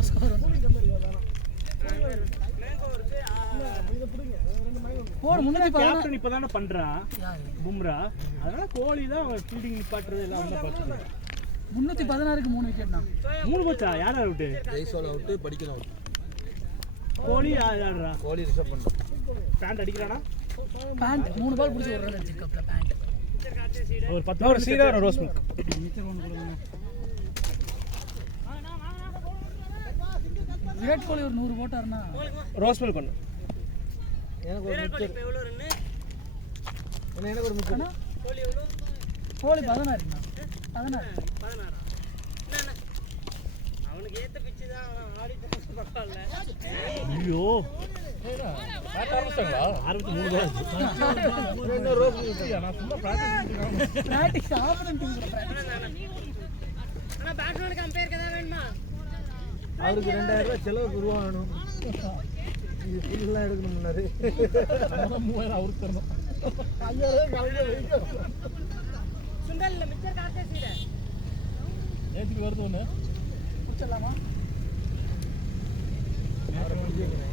எவ்வளோ ஸ்கோர் போடு முன்னாடி கேப்டன் இப்பதானே பண்றான் பும்ரா, அதனால கோலி தான் ஃபீல்டிங் நிப்பாட்டுறது எல்லாம் வந்து பார்த்துட்டு 316க்கு 3 விக்கெட்னா 3 போச்சா? யார் அவுட்? ஜெய்சோல் அவுட், படிக்கணும் அவுட். கோலி யாரா? கோலி ரிசர்வ் பண்ணு. பேண்ட் அடிக்கறானா? பேண்ட் 3 பால் பிடிச்சி ஒரு ரன் அடிச்சிருக்காப்ல பேண்ட். ஒரு 10 ஒரு சீடா ஒரு ரோஸ் மில்க். மிச்சர் ஒன்னு கொடுங்க. விராட் கோலி ஒரு 100 போட்டாருன்னா ரோஸ் மில்க் பண்ணு. எனக்கு ஒரு மிச்சர். எவ்வளவு ரன்? எனக்கு ஒரு மிச்சர். கோலி எவ்வளவு? கோலி 16 ண்ணா. 16. என்ன அவனுக்கு ஏத்த பிட்ச் தான் அவன் ஆடி பக்கம்ல. ஐயோ. பேட் ஆரம்பிச்சாங்களா? 63 பால். என்ன ரோஸ் மில்க்? நான் சும்மா பிராக்டிஸ் ஆபரன் டீம் பிராக்டிஸ். ஆனா பேட்ஸ்மேனுக்கு அம்பையர் கதா வேணுமா? அவருக்கு 2000 ரூபாய் செலவுக்கு உருவாகணும். இது ஃபுல்லா எடுக்கணும்னாரு. 3000 அவருக்கு தரணும். ஐயோ கலங்க வைங்க. சுண்டல்ல மிச்சர் கார்த்தே சீட. ஏத்திக்கு வருது ஒண்ணு. புடிச்சலாமா? அவரை பிடிச்சிக்கிறேன்.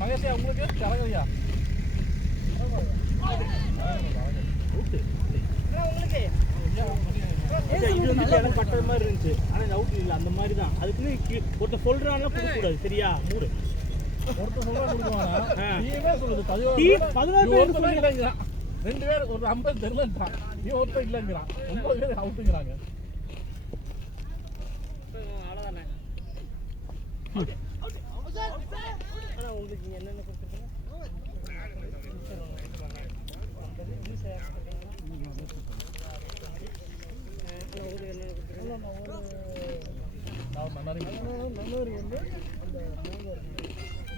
மகேஷே உங்களுக்கு கலங்கலையா? உங்களுக்கு இது வந்து எனக்கு பட்டது மாதிரி இருந்துச்சு, ஆனா இந்த அவுட் இல்ல அந்த மாதிரி தான். அதுக்குன்னு ஒருத்தர் சொல்றான்லாம் கொடுக்க கூடாது, சரியா? மூடு ஒருத்தர் சொல்ல கொடுக்குவானா? நீயே சொல்லுது. 16 பேர் இல்லைங்கிறான். 2 பேர் ஒரு 50 தெரியலன்றான். நீ ஒருத்தர் இல்லைங்கிறான். 9 பேர் அவுட்டுங்கிறாங்க. அவ்வளவுதானே. ஆனா உங்களுக்கு என்னென்ன கொடுத்துருக்கீங்க?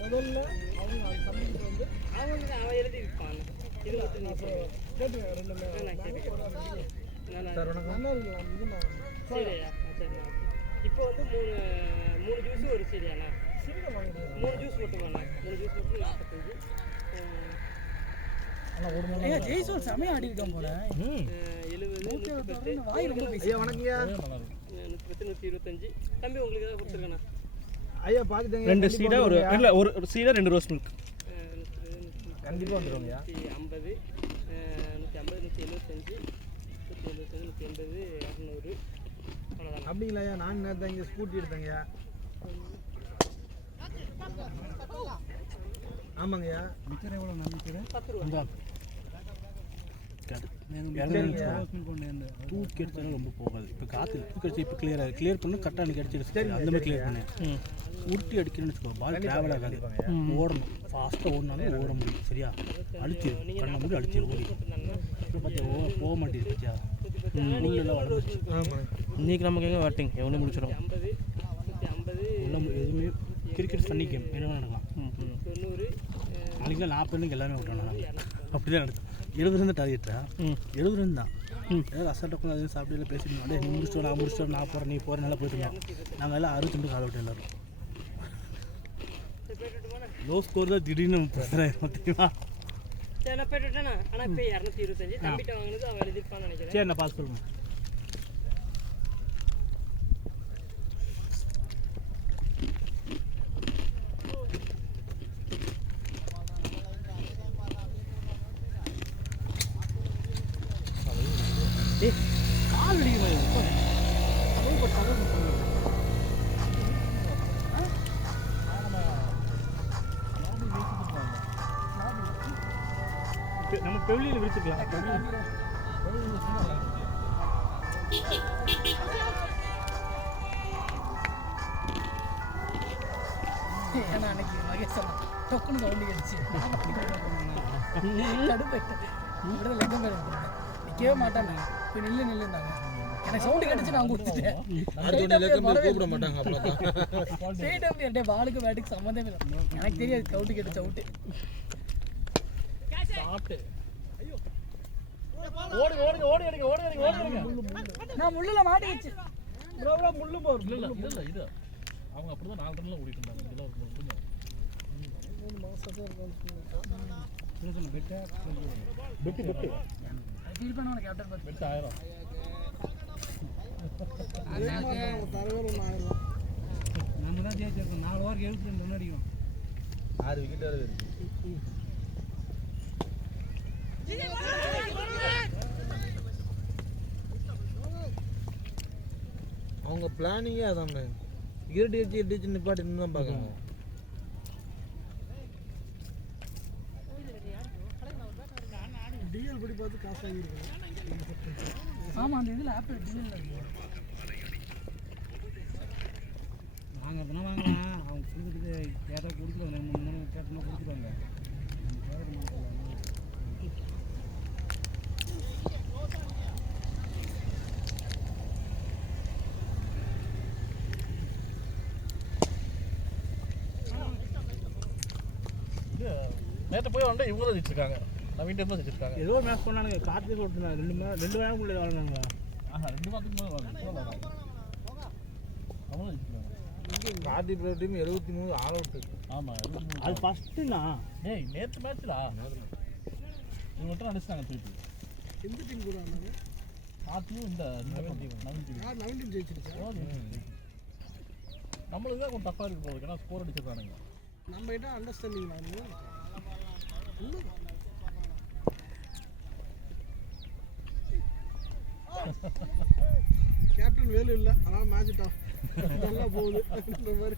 முதல்ல அவங்க அவன் எழுதி இருப்பான். இது மட்டும் நீ சொல்லு. சரியா? சரிண்ணா. இப்போ வந்து மூணு ஜூஸ் ஒரு சரியாண்ணா? 3 ஜூஸ் போட்டுக்கோண்ணா. 3 ஜூஸ் போட்டு 45. ஏங்க ஜெய்சோல் செமையா ஆடி இருக்கான் போல. 70 110 வாய் ரொம்ப பேசி. ஐயா வணக்கம்யா. 110 125. தம்பி உங்களுக்கு ஏதாவது கொடுத்துருக்கேண்ணா? ஐயா பாத்துட்டேங்க. 2 சீடா ஒரு இல்ல ஒரு சீடா 2 ரோஸ் மில்க் கண்டிப்பா வந்துருவாங்கயா. 150 150 175 180 200 அவ்வளவுதான். அப்படிங்களா ஐயா? நான் நேத்து இங்க ஸ்கூட்டி எடுத்தேங்கய்யா. ஆமாங்கய்யா. மிச்சர் எவ்வளவு நம்பிக்கை? 10 ரூபாய். தூக்கி எடுத்தாலும் ரொம்ப போகாது. இப்போ காற்று கிடைச்சி இப்போ கிளியர் பண்ணு கரெக்டாக எனக்கு கிடைச்சிருச்சு. அந்த மாதிரி கிளியர் பண்ணேன். உருட்டி அடிக்கணும்னு வச்சுக்கோ, பால் ட்ராவல் ஆகாது. ஓடணும், ஃபாஸ்ட்டாக ஓடினாலும் ஓட முடியும். சரியா? அழிச்சிடும், கண்ணை மூடி அழிச்சிடும் ஓடி. இப்போ பார்த்தியா போக மாட்டேங்குது. பார்த்தியா உள்ளெல்லாம் வளர்ந்துச்சு. இன்னைக்கு நமக்கு எங்கே வாட்டிங் எவ்வளோ முடிச்சிடும்? 50 150 எல்லாம் எதுவுமே கிரிக்கெட் ஃபன்னி கேம், என்ன நடக்கலாம். 90 நாளைக்கு 40 எல்லாமே விட்டோம். அப்படி தான் நடக்கும். 70 ரன் டார்கெட்டா? 70 ரன் தான். ஏதாவது அசால்ட்டாக உட்காந்து அதையும் சாப்பிட்டு பேசிட்டு அப்படியே நீ முடிச்சிட்டோம் நான் முடிச்சிட்டோம் நான் போகிறேன் நீ போகிறேன் நல்லா போயிட்டு இருந்தோம். நாங்கள் எல்லாம் 62 கால் விட்டோம் எல்லாரும். லோ ஸ்கோர் தான் திடீர்னு பிரச்சனை தெரியுமா? சரி நான் போயிட்டுட்டேண்ணா. ஆனால் இப்போ 225 தம்பிட்ட வாங்கினது அவன் எழுதிருப்பான்னு நினைக்கிறேன். சரி நான் பார்த்து சொல்லுங்கள். கால் அடிக்க நம்ம பெவிலியில் விரிச்சுக்கலாம். ஏன்னா அன்னைக்கு மகேஷ் டொக்குன்னு கவுண்டி அடிச்சு இப்படி லெக்கம் பேர் நிற்கவே மாட்டாங்க. இப்போ நில்லுந்தாங்க. எனக்கு சவுண்டு கிடைச்சு நான் கொடுத்துட்டேன். கூப்பிட மாட்டாங்க. பாலுக்கு பேட்டுக்கு சம்மந்தமே இல்லை. எனக்கு தெரியாது கவுண்டு கேட்டு சவுட்டு. நான் முள்ளுல மாட்டிக்கிச்சு. முள்ளு போகும். இல்ல இது அவங்க அப்படிதான் 4 ரன்ல ஓடிட்டு இருந்தாங்க. இதுல ஒரு முள்ளு பெட்டு பெட்டு ஃபீல் பண்ணுவாங்க கேப்டன் பார்த்து பெட்டு 1000 நம்ம தான் ஜெயிச்சிருக்கோம் 4 ஓவர் 72 ரன் அடிக்கும் 6 விக்கெட் வரை இருக்கு அவங்க பிளானிங்கே அதான் இருட்டு நிப்பாட்டி தான் பார்க்கணும் டிஎல் படி பார்த்து காசு வாங்கியிருக்கோம் ஆமாம் அந்த இதில் ஆப் டிஎல் வாங்குறதுனா வாங்கலாம் அவங்க கொடுக்குறது கேட்டால் கொடுத்துருவாங்க 3 கேட்டோம்னா கொடுத்துருவாங்க நேற்று போய் வந்து இவங்க தான் ஜெயிச்சிருக்காங்க நவீன் டைம் தான் ஜெயிச்சிருக்காங்க ஏதோ மேட்ச் பண்ணானுங்க கார்த்திக் ஓட்டுனா 2 மேட்ச் உள்ள வாழ்ந்தாங்களா ஆஹா 2 மாதத்துக்கு மேலே அவங்க ஜெயிச்சிருக்காங்க Karthi bro team 73 all out ஆமாம் அது ஃபஸ்ட்டுண்ணா ஏய் நேற்று மேட்ச்லா இவங்க மட்டும் அடிச்சிட்டாங்க திருப்பி எந்த டீம் கூட ஆனாங்க கார்த்தியும் இந்த நவீன் டீம் நவீன் டீம் ஜெயிச்சிருச்சா நம்மளுக்கு தான் கொஞ்சம் டஃப்பாக இருக்கு போகுது ஏன்னா ஸ்கோர் அடிச்சிருக்கானுங்க நம்ம கிட்ட அண்டர்ஸ்டாண்டிங் நான் கேப்டன் வேலு இல்லை ஆனால் மேட்ச் டாப் நல்லா போகுது இந்த மாதிரி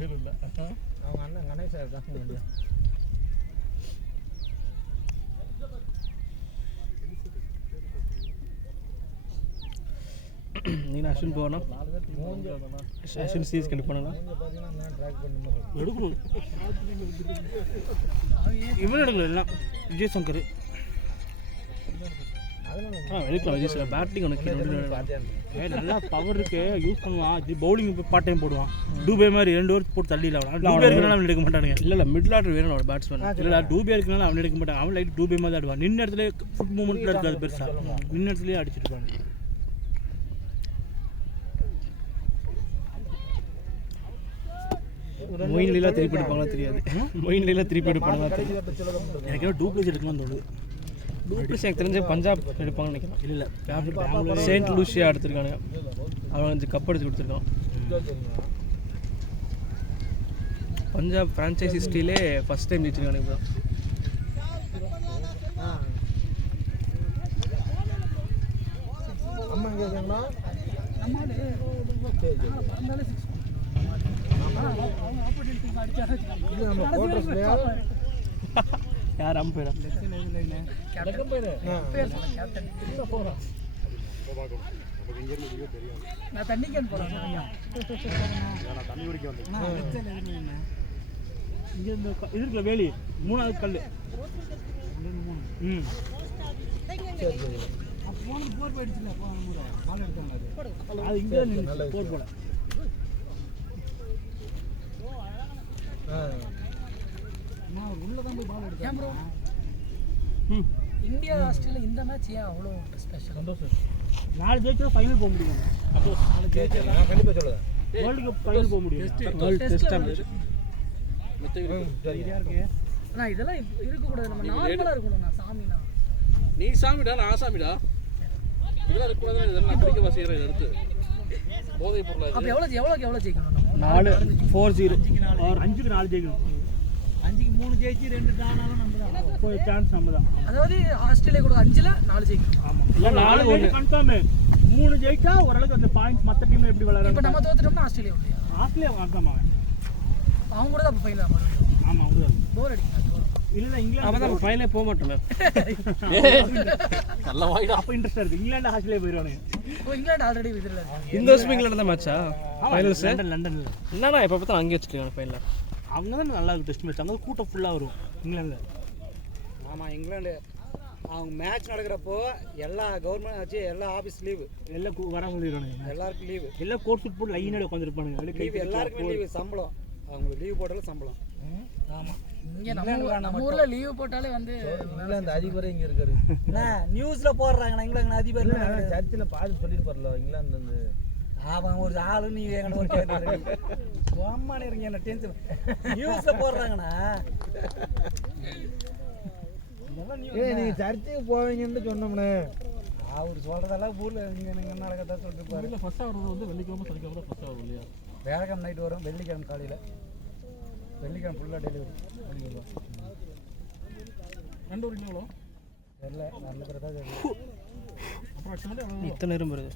வேறு இல்லை அவங்க அண்ணன் கணேஷா இருக்காங்க நீ அஸ்வின் போகணும் 4 பேர் அஸ்வின் சீரிஸ் கண்டு போனா பார்த்தீங்கன்னா ட்ராக் பண்ணி எடுக்கணும் இவன் எடுக்கல எல்லாம் விஜய் சங்கர் எடுக்கலாம் விஜய் சார் பேட்டிங் உனக்கு நல்லா பவர் இருக்கு யூஸ் பண்ணுவான் இது பவுலிங் பார்ட் டைம் போடுவான் டூபே மாதிரி 2 ஓவர் போட்டு தள்ளியில் டூபே இருக்கனால அவன் எடுக்க மாட்டானுங்க இல்லை மிடில் ஆர்டர் வேணும் ஒரு பேட்ஸ்மேன் இல்லை டூபே இருக்கனால அவன் எடுக்க மாட்டான் அவன் லைட் டூபே மாதிரி ஆடுவான் நின்ன இடத்துல ஃபுட் மூமெண்ட்டில் இருக்காது பெருசாக நின்ன இடத்துலேயே அடிச்சிட்டு இருப்பாங்க மொயின் லீலா திருப்பி எடுப்பாங்களா தெரியாது மொயின் லீலா திருப்பி எடுப்பாங்களா தெரியாது எனக்கு என்ன டூப்ளேஸ் எடுக்கலாம்னு தோணுது டூப்ளஸ் எனக்கு தெரிஞ்ச பஞ்சாப் எடுப்பாங்கன்னு நினைக்கிறேன் இல்லை பெங்களூர் செயின்ட் லூசியா எடுத்திருக்கானுங்க அவன் 5 கப் அடிச்சு கொடுத்துருக்கான் பஞ்சாப் ஃப்ரான்ச்சைஸ் ஹிஸ்ட்ரியிலே ஃபஸ்ட் டைம் ஜெயிச்சிருக்கானுங்க இப்போ அம்மா எங்கே இருக்காங்களா நம்மளே பறந்தாலே 6 அவங்க ஆப்போசிட் அடிச்சாரு இது நம்ம கோட்ரஸ்லையா யார் அம்பையரா கேப்டன் நான் தண்ணி கேன் போறேன் இங்கே இந்த இது இருக்குல்ல வேலி 3வது கல் ம் சரி சரி போனது போர் போயிடுச்சுல பால் எடுத்தாங்க அது இங்கே நின்று போர் போல நான் உள்ள தான் போய் பால் எடுத்தேன் ப்ரோ ம் இந்தியா ஆஸ்திரேலியா இந்த மேட்ச் ஏன் அவ்வளோ ஸ்பெஷல் சந்தோஷம் 4 ஜெயிச்சா ஃபைனல் போக முடியும் அப்போ 4 ஜெயிச்சா கண்டிப்பாக சொல்லுங்கள் வேர்ல்டு கப் ஃபைனல் போக முடியும் அண்ணா இதெல்லாம் இருக்கக்கூடாது நம்ம நார்மலாக இருக்கணும்ண்ணா சாமிண்ணா நீ சாமிடா நான் ஆசாமிடா இதெல்லாம் இருக்கக்கூடாது இதெல்லாம் பிடிக்க வசதிக்கிறேன் இதை எடுத்து போதை பொருளாக அப்போ எவ்வளோக்கு ஜெயிக்கணும் நம்ம 4-4-0 5க்கு 4 ஜெயிக்கணும் 5க்கு 3 ஜெயிச்சு 2 தானாலும் நம்ம தான் போய் சான்ஸ் நம்ம தான் அதாவது ஆஸ்திரேலியா கூட 5ல் 4 ஜெயிக்கணும் ஆமாம் இல்லை 4 கன்ஃபார்ம் 3 ஜெயிச்சா ஓரளவுக்கு அந்த பாயிண்ட் மற்ற டீம்ல எப்படி இப்போ விளையாடுறாங்க நம்ம தோத்துட்டோம்னா ஆஸ்திரேலியா இல்லையா ஆஸ்திரேலியா வாங்கம்மா அவங்க கூட தான் அப்போ ஃபைனல் ஆமாம் ஆமாம் அவங்க போர் அடிக்கணும் இல்லை இங்கிலாந்து அப்போ தான் ஃபைனலே போக மாட்டோமே நல்ல வாய்டா அப்போ இன்ட்ரெஸ்டாக இருக்குது இங்கிலாந்து ஆஸ்திரேலியா போயிடுவானுங்க இப்போ இங்கிலாந்து ஆல்ரெடி இதில் இந்த வருஷம் இங்கிலாந்து தான் மேட்சா ஃபைனல்ஸ் லண்டனில் என்னடா இப்போ பார்த்தா அங்கே வச்சுருக்காங்க ஃபைனலில் அவங்க தான் நல்லா இருக்கும் டெஸ்ட் மேட்ச் அங்கே கூட்டம் ஃபுல்லாக வரும் இங்கிலாந்தில் ஆமாம் இங்கிலாந்து அவங்க மேட்ச் நடக்கிறப்போ எல்லா கவர்மெண்ட் வச்சு எல்லா ஆஃபீஸ் லீவு எல்லாம் வர சொல்லிடுவானுங்க எல்லாருக்கும் லீவு எல்லாம் கோட் சூட் போட்டு லைனாக உட்காந்துருப்பானுங்க லீவு எல்லாருக்குமே லீவு சம்பளம் அவங்களுக்கு லீவு போட்டாலும் சம்பளம் ஆமாம் இங்கே நம்ம ஊரில் லீவு போட்டாலே வந்து இங்கிலாந்து அதிபரே இங்கே இருக்காரு என்ன நியூஸில் போடுறாங்கண்ணா இங்கிலாந்து அதிபர் சர்ச்சில் பார்த்து சொல்லியிருப்பார்ல இங்கிலாந்து வந்து அவன் ஒரு ஆளு நீ எங்கிட்ட ஒரு கேட்க அம்மானு இருங்க என்ன டென்ஷன் நியூஸை போடுறாங்கண்ணா நீங்க சர்ச்சுக்கு போவீங்கன்னு சொன்னோம்னே அவர் சொல்றதெல்லாம் ஊர்ல இங்க என்ன நடக்கத்தான் சொல்லிட்டு பாரு. இல்லை ஃபர்ஸ்ட் ஆகிறது வந்து வெள்ளிக்கிழமை சனிக்கிழமை ஃபர்ஸ்ட் ஆகும் இல்லையா? வேலைக்கிழமை நைட் வரும், வெள்ளிக்கிழமை காலையில், வெள்ளிக்கிழமை ஃபுல்லாக டெலிவரி. ரெண்டு ஒரு கிலோ தெரியல நல்ல பிறகு தான் தெரியும். அப்ராக்சிமேட்டாக இத்தனை நேரம் வருது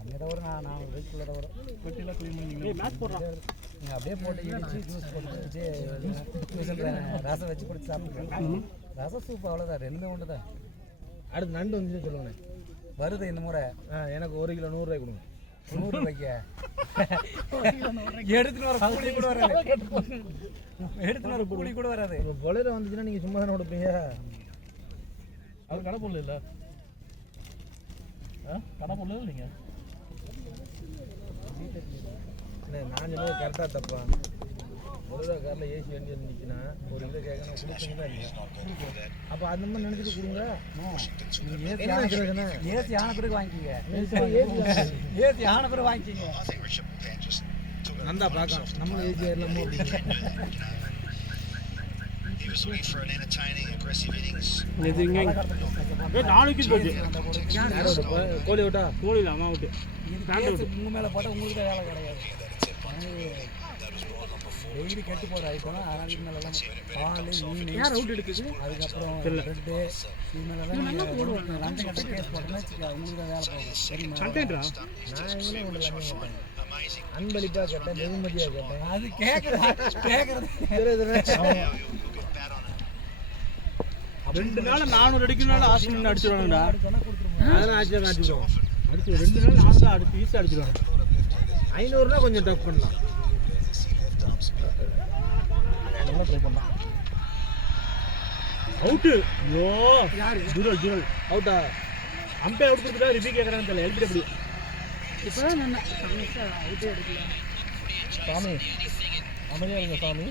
அங்கே தான் வரும், நான் ஒரு வீட்டுக்குள்ளே தான் வரும். வெட்டிலாம் க்ளீன் பண்ணி மேட்ச் போடுறான். நீங்கள் அப்படியே போட்டு இடிச்சு ஜூஸ் போட்டு வச்சு ரசம் வச்சு குடிச்சு சாப்பிடுறேன். ரசம் சூப் அவ்வளோதான், ரெண்டுமே ஒன்று தான். அடுத்து நண்டு வந்து சொல்லுவேண்ணே. வருது இந்த முறை. எனக்கு 1 கிலோ 100 ரூபாய் கொடுங்க. 100 ரூபாய்க்கு எடுத்துன்னு வர கூலி கூட வராது. எடுத்துன்னு வர கூலி கூட வராது. இப்போ பொலையில வந்துச்சுன்னா நீங்கள் சும்மா தானே கொடுப்பீங்க. அது கடை பொருள் இல்லை, கடை பொருள் இல்லை. நீங்கள் நான் சொன்னது கரெக்டாக தப்பா? 1 ரூபா காரில் ஏசி வண்டி வந்து நிற்கினா 1 கிலோ கேட்கணும் கொடுப்பீங்களா இல்லையா? அப்போ அந்த மாதிரி நினச்சிட்டு கொடுங்க. ஏசி ஆன பிறகு வாங்கிக்கிங்க. ஏசி ஆன பிறகு வாங்கிக்கிங்க. நந்தா பார்க்கலாம் நம்ம ஏசி ஏறலாமோ அப்படின்னு. இது இங்கே நாளைக்கு போச்சு கோழி விட்டா கோழி இல்லை அம்மா விட்டு உங்க மேலே போட்டால் உங்களுக்கு தான் வேலை கிடையாது. டெய்லி கெட்டு போகிற ஐட்டம். அதனால இது மேலெல்லாம் பால், மீன், யார் அவுட் எடுக்குது? அதுக்கப்புறம் ப்ரெட்டு இது மேலெல்லாம் நீங்கள் லஞ்சம் கட்ட கேஸ் போட்டோம்னா உங்களுக்கு தான் வேலை போகும். சரிம்மா? கண்டென்ட்ரா நான் எங்கேயும் ஒன்று அன்பளிப்பாக கேட்டேன், வெகுமதியாக கேட்டேன். அது கேட்குறது 2 நாள் 400 அடிக்கணும்னால ஹாஸ்பிட்டல் அடிச்சிடுவாங்கடா. அதெல்லாம் ஆச்சு அடிச்சுடுவோம். அடிச்சு 2 நாள் 400 அடிச்சு ஈஸியாக அடிச்சிடுவாங்க. 500 கொஞ்சம் டஃப் பண்ணலாம். நல்லா ட்ரை பண்ணலாம். அவுட்டு ஐயோ ஜுரல் ஜுரல் அவுட்டா? அம்பையர் அவுட் கொடுத்துட்டா ரிவ்யூ கேட்குறான்னு தெரியல. எழுப்பிட்டு எப்படி இப்போதான் நான் அவுட்டே எடுக்கல. சாமி அமைதியாக இருங்க சாமி.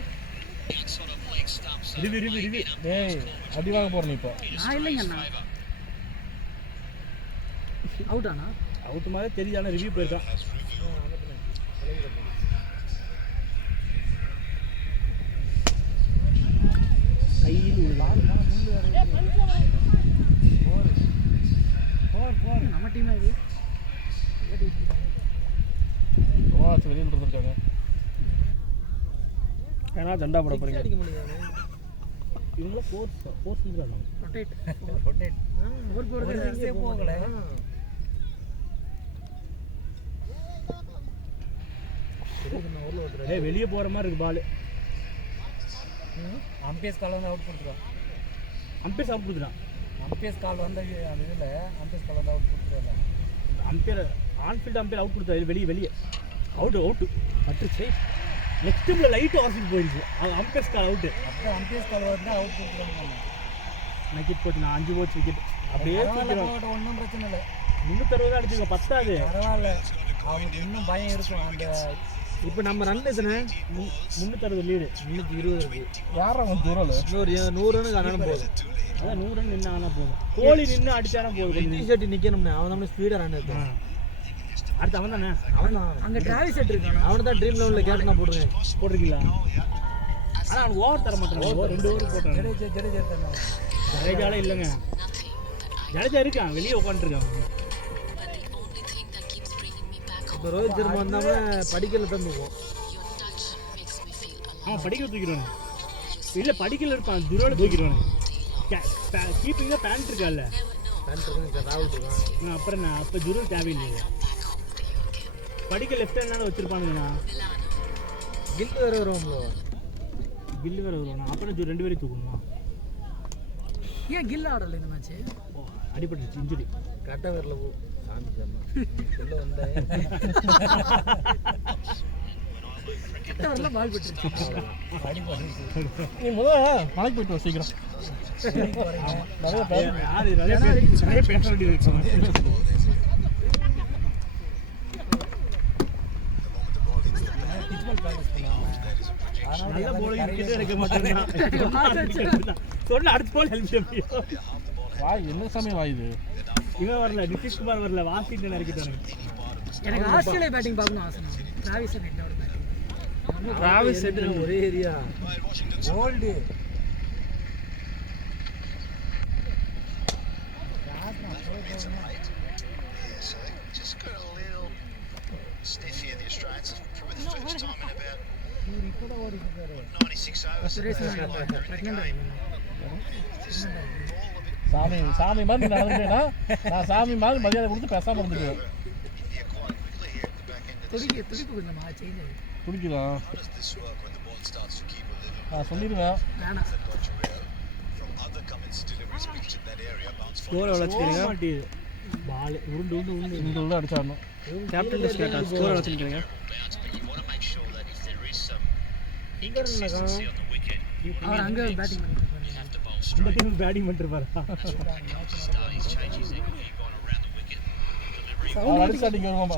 ரிவ்யூ ரிவ்யூ ரிவ்யூ டேய் அடி வாங்க போகிறேன் இப்போ. நான் இல்லைங்க அண்ணா. அவுட்டாண்ணா? அவுட் மாதிரி தெரியுது, ஆனால் ரிவ்யூ போயிருக்கான். கையில் நம்ம டீம் இது வெளியில் இருந்திருக்காங்க. ஏன்னா ஜண்டா போட போகிறீங்க. அடிக்க முடியாது. இவங்களும் ஃபோர்ஸ் இருக்காங்க. ரொட்டேட் ஒரு போகிறதே போகலை. ஏய் வெளியே போகிற மாதிரி இருக்கு பால். அம்பேஸ் கால் வந்து அவுட் கொடுத்துருவான். அம்பேர் அவுட் கொடுத்துட்டான். அம்பேஸ் கால் வந்து அந்த இதில் அம்பேஸ் கால் வந்து அவுட் கொடுத்துருவாங்க. அம்பேர் ஆன்ஃபீல்டு அம்பேர் அவுட் கொடுத்தாரு. வெளியே அவுட்டு பட்டுச்சு. நெக்ஸ்ட் டைமில் லைட்டு ஆஃபீஸ் போயிடுச்சு. அது அம்பேர் கால் அவுட்டு. அப்போ அம்பேஸ் கால் வந்து அவுட் கொடுத்துருவாங்க. விக்கெட் போச்சு. நான் 5 போச்சு விக்கெட். அப்படியே தூக்கிடுவாங்க. ஒன்றும் பிரச்சனை இல்லை. 360 அடிச்சுக்க பத்தாது. பரவாயில்ல, அவங்களுக்கு இன்னும் பயம் இருக்கும். அந்த இப்போ நம்ம ரன் எத்தனை? 360 லீடு. 320 இருக்கு. யார் அவன் ஜுரல்? இன்னொரு 100 ரனுக்கு ஆனாலும் போதும். அதான் 100 ரன் நின்று ஆனால் போதும். கோழி நின்று அடிச்சானா போதும். டிஷர்ட் நிற்கணும்னே, அவன் நம்ம ஸ்பீடாக ரன் எடுத்தான். அடுத்து அவன் தானே. அவன் தான் அங்கே டிராவிஸ் செட் இருக்கானா? அவனை தான் ட்ரீம் லெவலில் கேப்டனாக போட்டுருக்கேன். போட்டிருக்கீங்களா? ஆனால் அவனுக்கு ஓவர் தர மாட்டாங்க. 2 ஓவர் போட்டாங்க. ஜடேஜா எடுத்தாங்க. ஜடேஜாலாம் இல்லைங்க. ஜடேஜா இருக்கான், வெளியே உட்காந்துருக்கான். இப்போ ரோஹித் சர்மா வந்தாமல் படிக்கல தந்துக்குவோம். அவன் படிக்கல தூக்கிடுவானு. இல்லை படிக்கல இருப்பான், துரோட தூக்கிடுவானு. கீப்பிங்காக பேண்ட் இருக்கான்ல, ராகுல் இருக்கான். அப்புறம் நான் அப்போ ஜுரல் தேவையில்லையே. படிக்க லெஃப்ட் ஹேண்ட் வச்சிருப்பானுங்கண்ணா. கில் வேறு வருவோம்ல. கில்லு வேறு வருவானா? அப்புறம் 2 பேரையும் தூக்கணுமா? ஏன் கில் ஆடல இந்த மேட்ச்சு? அடிபட்டுருச்சு, இன்ஜுரி. கரெக்டாக வரல போ. சாமி சர்மா சொல்ல வந்தேன். கிட்ட வரல, பால் விட்டுருச்சு. நீ முதல்ல மலைக்கு போயிட்டு வா சீக்கிரம். நிறைய பேச வேண்டியது இருக்கு. நல்ல போல இருக்க மாட்டேன். சொல்ல அடுத்த போல ஹெல்ப் வாய் என்ன சமயம் வாயுது? இவன் வரல, நிதிஷ்குமார் வரல, வாசிட்டு நினைக்கிட்டானுங்க. எனக்கு ஆஸ்திரேலியா பேட்டிங் பார்க்கணும் ஆசை. டிராவிஸ் ஹெட்டோட பேட்டிங். டிராவிஸ் ஹெட் ஒரே ஏரியா ஓல்டு சாமி மாதிரி நடந்துட்டேன்னா நான் சாமி மாதிரி மரியாதை கொடுத்து பேசாமல் இருந்துக்குவேன். துடிப்பு கொஞ்சமா சேஞ்ச் ஆகுது. துடிக்கலாம் நான் சொல்லிடுவேன். வேணாம். ஸ்கோர் எவ்வளோ வச்சுக்கிறீங்க? பால் உருண்டு உருண்டு உருண்டு இந்த உள்ள அடிச்சாடணும். கேப்டன் டெஸ்ட் கேட்டா ஸ்கோர் எவ்வளோ வச்சுருக்கீங்க? அவர் அங்கே பேட்டிங் பண்ணிட்டு இந்த டீமுக்கு பேட்டிங் பண்ணிருப்பாரு. அடிச்சாட்டிங்க வருமாமா,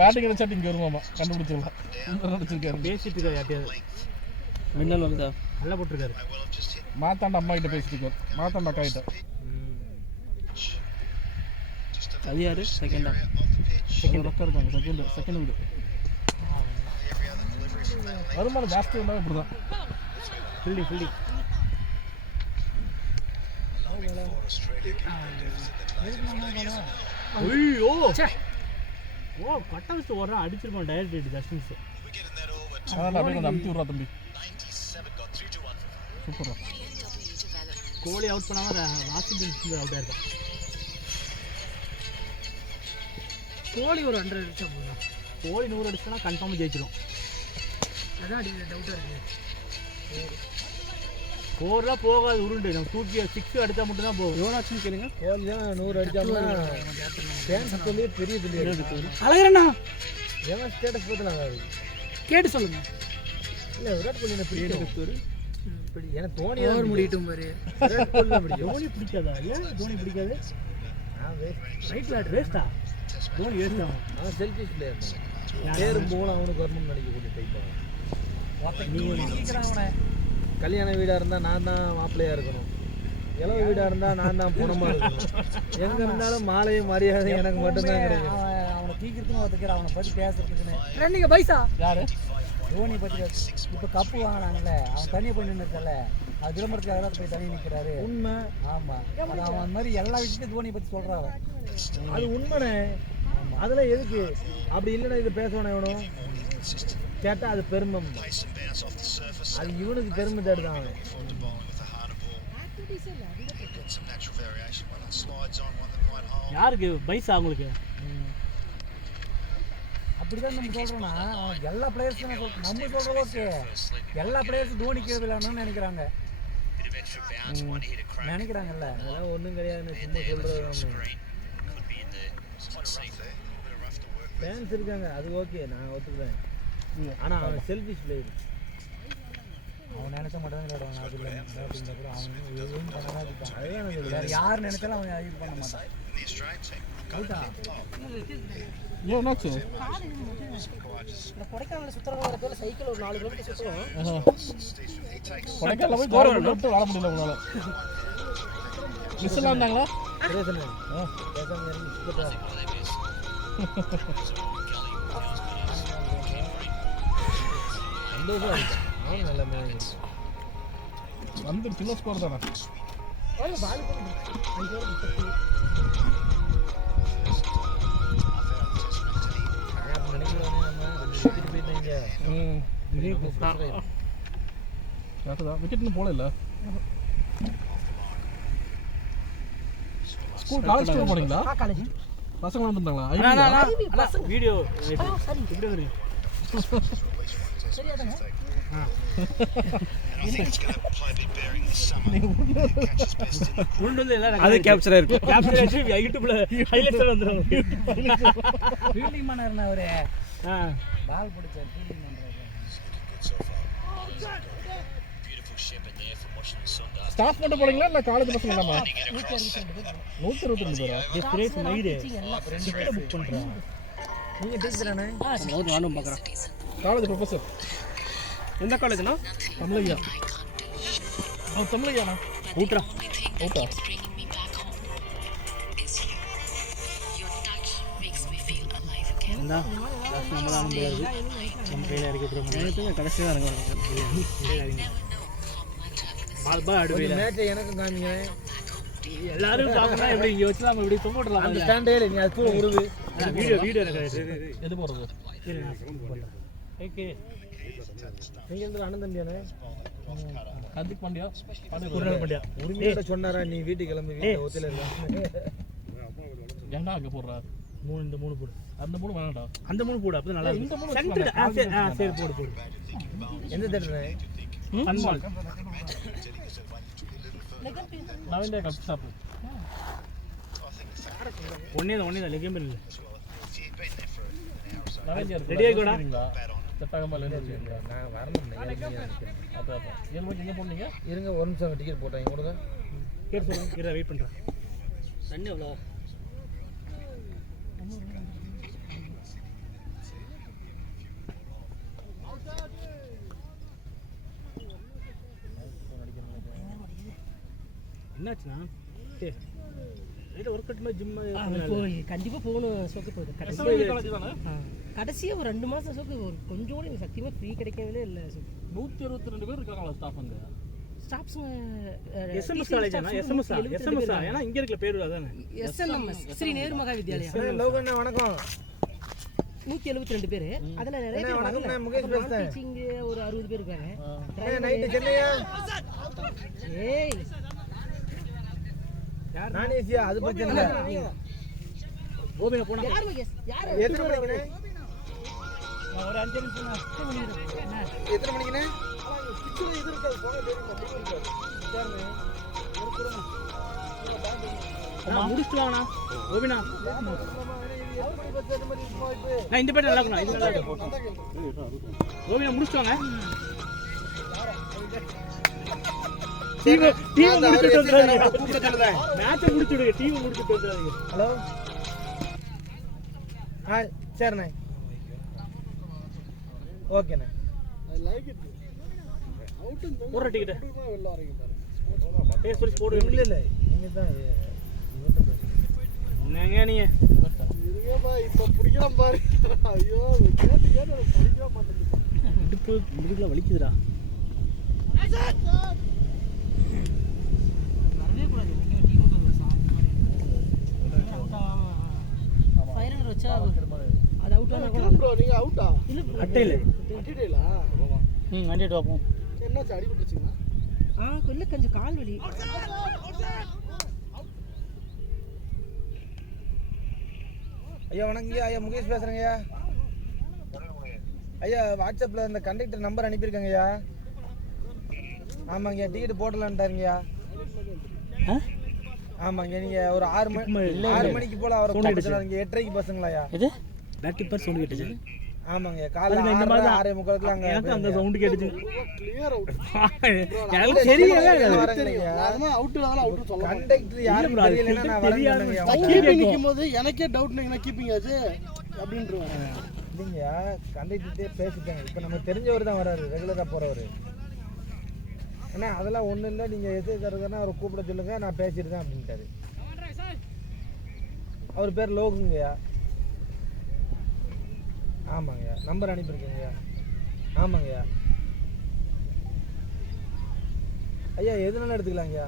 பேட்டிங் அடிச்சாட்டிங்க வருமாமா, கண்டுபிடிச்சிடலாம். அடிச்சிருக்காரு பேசிட்டு இருக்காரு. யார்ட்டையாவது மின்னல் வந்தா நல்லா போட்டிருக்காரு. மாத்தாண்ட அம்மா கிட்ட பேசிட்டு இருக்காரு. மாத்தாண்ட அக்கா கிட்ட. அது யாரு? செகண்டா? செகண்ட் அக்கா இருக்காங்க. செகண்ட் வீடு வருமானம் ஜாஸ்தி வந்தாலும் இப்படி தான். ஃபீல்டிங் ஐயோ ஓ கட்ட வச்சு ஓடுறா அடிச்சிருப்பான். Direct hit Justin's. அதான் அப்படியே கொஞ்சம் அமுத்தி விட்றா தம்பி. சூப்பரா கோலி அவுட் பண்ணாமல் ராசிபின் அவுட் ஆயிருக்கான். கோலி ஒரு 100 அடிச்சா போதும். கோலி 100 அடிச்சுன்னா கன்ஃபார்மாக ஜெயிச்சிடும். அதான் டவுட்டாக இருக்குது. ஸ்கோர்லாம் போகாது உருண்டு. நம்ம தூக்கி 6 அடித்தா மட்டும் தான் போகும். எவ்வளோச்சுன்னு கேளுங்க. கோலி தான் 100 அடிச்சாங்கன்னா ஃபேன்ஸ் சொல்லி பெரிய அழகரண்ணா ஏன் ஸ்டேட்டஸ் பார்த்துலாம் கேட்டு சொல்லுங்க. இல்லை விராட் கோலி எனக்கு பிடிக்கும். எனக்கு தோனி ஓவர் முடியட்டும் பாரு. விராட் கோலி தான் பிடிக்கும். தோனி பிடிக்காதா? ஏன் தோனி பிடிக்காது? ரைட் விளையாடு வேஸ்ட்டா? தோனி வேஸ்ட் ஆகும். அவன் செல்ஃபிஷ் பிளேயர் தான். பேரும் போல அவனுக்கு வரணும்னு நினைக்கக்கூடிய டைப். அவனை கல்யாண வீடாக இருந்தால் நான் தான் மாப்பிள்ளையாக இருக்கணும். இளவு வீடாக இருந்தால் நான் தான் புனமாக இருக்கணும். எங்கே இருந்தாலும் மாலையும் மரியாதை எனக்கு மட்டும்தான் கிடைக்கும். அவனை தீக்கிறதுன்னு ஒருத்தர் அவனை பற்றி பேசுறதுக்குன்னு ரெண்டுங்க பைசா யாரு? தோனி பற்றி இப்போ கப்பு வாங்கினாங்கல்ல, அவன் தனியாக போய் நின்றுருக்கல, அது விளம்பரத்துக்காக போய் தனியாக நிற்கிறாரு. உண்மை. ஆமாம், அது அவன் அந்த மாதிரி எல்லா விஷயத்தையும் தோனியை பற்றி சொல்கிறான். அது உண்மைண்ணே. அதெல்லாம் எதுக்கு? அப்படி இல்லைன்னா இது பேசணும். இவனும் கேட்டால் அது பெருமை. அது இவனுக்கு பெருமை தேடுதான் அவன். யாருக்கு? பைசா அவங்களுக்கு. அப்படிதான் நம்ம சொல்கிறோன்னா எல்லா பிளேயர்ஸும் நம்ம சொல்கிற ஓகே, எல்லா பிளேயர்ஸும் தோனி கீழே விளையாடணும்னு நினைக்கிறாங்கல்ல. அதெல்லாம் ஒன்றும் கிடையாது. சும்மா சொல்கிறது. ஃபேன்ஸ் இருக்காங்க, அது ஓகே, நான் ஒத்துக்குவேன். ஆனால் அவன் செல்ஃபிஷ் பிளேயர். அவன் நினைச்சா மட்டும் தான் விளையாடுவாங்க. அது இல்லை பேட்டிங்கில் கூட அவன் எதுவும் பண்ணதான் இருப்பான். அதுதான் வேறு யார் நினைச்சாலும் அவன் இது பண்ண மாட்டான். என்னாச்சு? கொடைக்கானல் சுற்றுறவங்க சைக்கிள் ஒரு 4 கிலோமீட்டர் சுற்றுவோம். கொடைக்கானல போய் கோரம் விட்டு வர முடியல உங்களால. மிஸ்லாம் இருந்தாங்களா? வந்து சின்ன ஸ்கோர் தானே. விக்கெட்னு போல இல்லை. ஸ்கூல் காலேஜ் ஸ்கூல் போனீங்களா? பசங்க வந்துட்டாங்களா? வீடியோ எப்படி வருது? அது கேப்சர் ஆயிருக்கு. கேப்சர் ஆயிட்டு யூடியூப்ல ஹைலைட்ஸ் வந்துரும். ஃபீல்டிங் பண்ணாருன்னா அவரு பால் பிடிச்சார். ஃபீல்டிங் பண்றாரு. ஸ்டாஃப் மட்டும் போறீங்களா இல்ல காலேஜ் பசங்க எல்லாமா? 162 பேரா? ஜஸ்ட் ரேஸ் மைடு 2 பேர் புக் பண்றாங்க. நீங்க டீச்சரானே? நானும் பார்க்கறேன். College professor. எந்த காலேஜ்னா? தமிழையா. தமிழையானா? ஊட்ரா. ஊட்டா. இந்தா லாஸ்ட் நம்ம தான் முடியாது நம்ம கையில் இறக்கி விட்டுருவோம் கடைசி தான் இறங்க பால் பால் ஆடு போயில மேட்சை எனக்கும் காமிங்க. எல்லாரும் பார்க்கணும் எப்படி இங்கே வச்சு நம்ம இப்படி தொங்க விடலாம் அந்த ஸ்டாண்டே இல்லை, நீ அது கூட உருது. வீடியோ எனக்கு எது போடுறது ஓகே நீங்க இருந்து அண்ணன் தம்பியானே? கந்திக் பாண்டியா குருநாள் பாண்டியா உரிமையோட சொன்னாரா நீ வீட்டுக்கு கிளம்பி வீட்டில் ஒத்தில இருக்க? ஏன்டா அங்கே போடுறா இந்த 3 போடு அந்த 3 வேணாம்டா அந்த 3 போடு அப்போ நல்லா இந்த மூணு இருக்கும் சரி போடு எந்த தேட்டரு? பன்மால் நவீன கப் ஷாப்பு ஒன்னே தான் லெகேம் இல்லை நவீன ரெடி ஆகிக்கோடா செட்டாகமல் இருந்துச்சு நான் வரணும். அதான் 7 மணிக்கு எங்கே போனீங்க இருங்க, ஒரு நிமிஷம் டிக்கெட் போட்டாங்க கொடுங்க. கேட்டு சொல்லுங்க வெயிட் பண்ணுறேன் தண்ணி எவ்வளோ என்னாச்சுண்ணா சரி ரைட்டு ஒர்க் அவுட் மாதிரி ஜிம் கண்டிப்பாக போகணும் சோக்கு போகுது கடைசியாக ஒரு 2 மாதம் சோக்கு ஒரு கொஞ்சம் கூட எனக்கு சத்தியமாக ஃப்ரீ கிடைக்கவே இல்லை சோக்கு. 122 பேர் இருக்காங்களா ஸ்டாஃப் அங்கே எஸ்எம்எஸ் காலேஜ் எஸ்எம்எஸ் ஏன்னா இங்கே இருக்கிற பேர் அதானே எஸ்என்எம்எஸ் ஸ்ரீ நேரு மகா வித்யாலயா. லோகண்ணா வணக்கம். 172 பேர். அதில் நிறைய பேர் வணக்கம், நான் முகேஷ் பேசுறேன். டீச்சிங் ஒரு 60 பேர் இருக்காங்க. நைட்டு சென்னையா? ஏய் நான் ஏசியா? அது பிரச்சனை இல்லை. கோபினா போனா யார் மகேஷ் யார் எத்தனை மணிக்குண்ணே? ஒரு 5 நிமிஷம் எத்தனை மணிக்குண்ணே? முடிச்சுட்டு வாங்கண்ணா கோபினா நான் இந்த பேட்டை நல்லா இருக்கணும் இது நல்லா இருக்கும் கோபினா முடிச்சுட்டு வாங்க மேட்சை முடிச்சுடுங்க டீமை முடிச்சுட்டு வந்துடுங்க ஹலோ சரிண்ணே ஓகேண்ணே. போடுற டிக்கெட்டு பேர் சொல்லி போடு இல்லை இல்லை நீங்கள் தான் என்னங்க நீங்க இடுப்பு முதுகுல வலிக்குதுடா வரவே கூடாது. நீங்கள் டீமுக்கு ஃபைனல் வச்சா அது அவுட் ஆனால் கூட ப்ரோ நீங்க அவுட்டா? அட்டையில் அட்டிடேலா? வண்டிட்டு பார்ப்போம் என்னாச்சு அடிபட்டுச்சுங்களா? இல்லை கொஞ்சம் கால் வலி. ஐயா வணக்கங்க ஐயா, முகேஷ் பேசுகிறேங்க ஐயா. ஐயா வாட்ஸ்அப்பில் இந்த கண்டக்டர் நம்பர் அனுப்பியிருக்கேங்கய்யா. ஆமாங்க டிக்கெட் போடலான்ட்டாருங்கய்யா. ஆமாங்க நீங்கள் ஒரு 6 மணிக்கு போல் அவரை கூப்பிட்டுங்க. 8:30 பஸ்ஸுங்களாயா? இது பேட்டரி பர் சவுண்ட் கேட்டுச்சு. ஆமாங்க காலைல 6:45 அங்கே எனக்கு அந்த சவுண்ட் கேட்டுச்சு. Clear out. எனக்கு தெரியல நார்மலா அவுட் அதெல்லாம் அவுட் சொல்லலாம். கண்டக்டர் யாரும் தெரியலன்னா நான் வரேன்னு கீப்பிங் நிக்கும்போது எனக்கே டவுட் நீங்க கீப்பிங் ஆச்சு அப்படின்றாங்க. இல்லைங்கய்யா கண்டக்டர்கிட்டே பேசிட்டாங்க. இப்போ நம்ம தெரிஞ்சவர் தான் வராரு, ரெகுலராக போகிறவர். அண்ணா அதெல்லாம் ஒன்றும் இல்லை, நீங்கள் எது தருதுன்னா அவரை கூப்பிட சொல்லுங்க, நான் பேசியிருக்கேன் அப்படின்ட்டாரு. அவர் பேர் லோகுங்கய்யா. ஆமாங்கய்யா நம்பர் அனுப்பியிருக்கேங்கய்யா. ஆமாங்கய்யா ஐயா எதுனாலும் எடுத்துக்கலாங்கய்யா.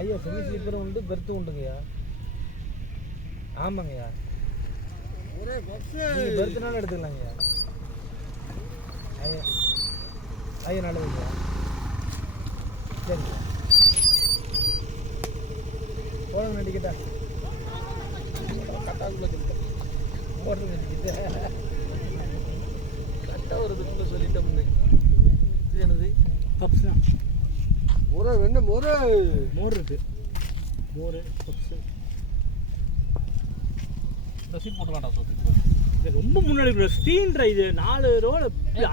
ஐயா செமி ஸ்லீப்பரும் உண்டு, பெர்த்தும் உண்டுங்கய்யா. ஆமாங்கய்யா நீங்கள் பெர்த்துனாலும் எடுத்துக்கலாங்கய்யா. ஐயா ஐயா நல்லதுங்கய்யா. சரிங்க போடுங்க டிக்கெட்டா. போடுங்க டிக்கெட்டு கரெக்டாக வருதுன்னு சொல்லிட்டேன். இது என்னது? பப்ஸ் தான். மோர் இருக்கு. மோர் பப்ஸ் இந்த சீட் போட்டு வேண்டாம் சோக்கு ரொம்ப முன்னாடி ஸ்க்ரீன் இது 4 ரோல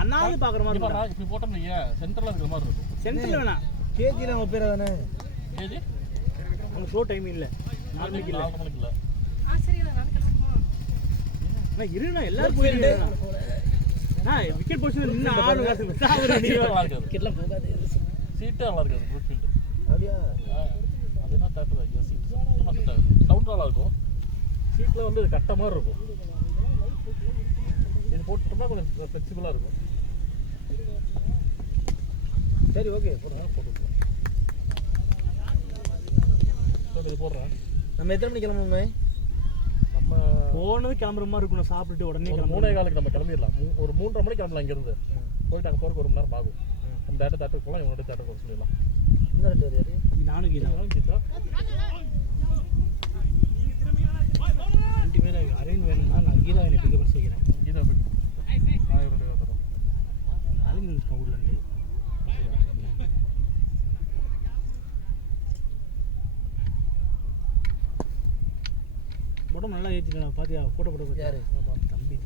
அண்ணாவது பார்க்குற மாதிரி இப்போ இப்படி போட்டோம் நீங்கள் சென்டரில் இருக்கிற மாதிரி இருக்கும். சென்டரில் வேணாம் கேஜி நம்ம பேர் தானே? ஏஜி அங்கே ஷோ டைம் இல்லை 4 மணிக்கு இல்லை. 4 மணிக்கு இல்லை. சரிங்களா நான் கிளம்புமா? ஆனால் இருண்ணா எல்லாரும் போயிருக்கேன். விக்கெட் பொசிஷன் நின்று 6 காசு சீட்டு நல்லா இருக்காது. கிட்டலாம் போகாது. சீட்டே நல்லா இருக்காது ப்ளூஃபீல்டு. அப்படியா? அது என்ன தேட்டர் ஐயா சீட் செட் ஆகுது. சவுண்ட் நல்லா இருக்கும். சீட்டில் வந்து கட்ட மாதிரி இருக்கும். இது போட்டுட்டோம்னா கொஞ்சம் ஃப்ளெக்சிபிளாக இருக்கும். சரி ஓகே போடுறோம். போட்டுக்கலாம். ஓகே இது போடுறேன். நம்ம எத்தனை மணிக்கு கிளம்பணுமே? நம்ம போனது கிளம்புற மாதிரி இருக்கணும், சாப்பிட்டுட்டு உடனே ஒரு 3:15 நம்ம கிளம்பிடலாம். ஒரு 3:30 மணிக்கு கிளம்பலாம் இங்கேருந்து. போயிட்டு அங்கே போகிறக்கு 1 மணி நேரம் ஆகும். நம்ம தேட்டருக்கு போகலாம், இவங்களோட தேட்டருக்கு போக சொல்லிடலாம். இன்னும் 2 பேர் யாரு? நானும் கீதா கீதா 2 பேர் அரேஞ்ச் வேணும்னா நான் கீதா என்னை பிக்கப் பண்ண வைக்கிறேன். கீதா போய் 1000 ரூபா தரோம். அரேஞ்ச் இருக்கேன் ஊர்லேருந்து. உடம்பு நல்லா ஏற்றிட்டேன் பார்த்தியா? ஃபோட்டோ போட்டு யாரு? தம்பி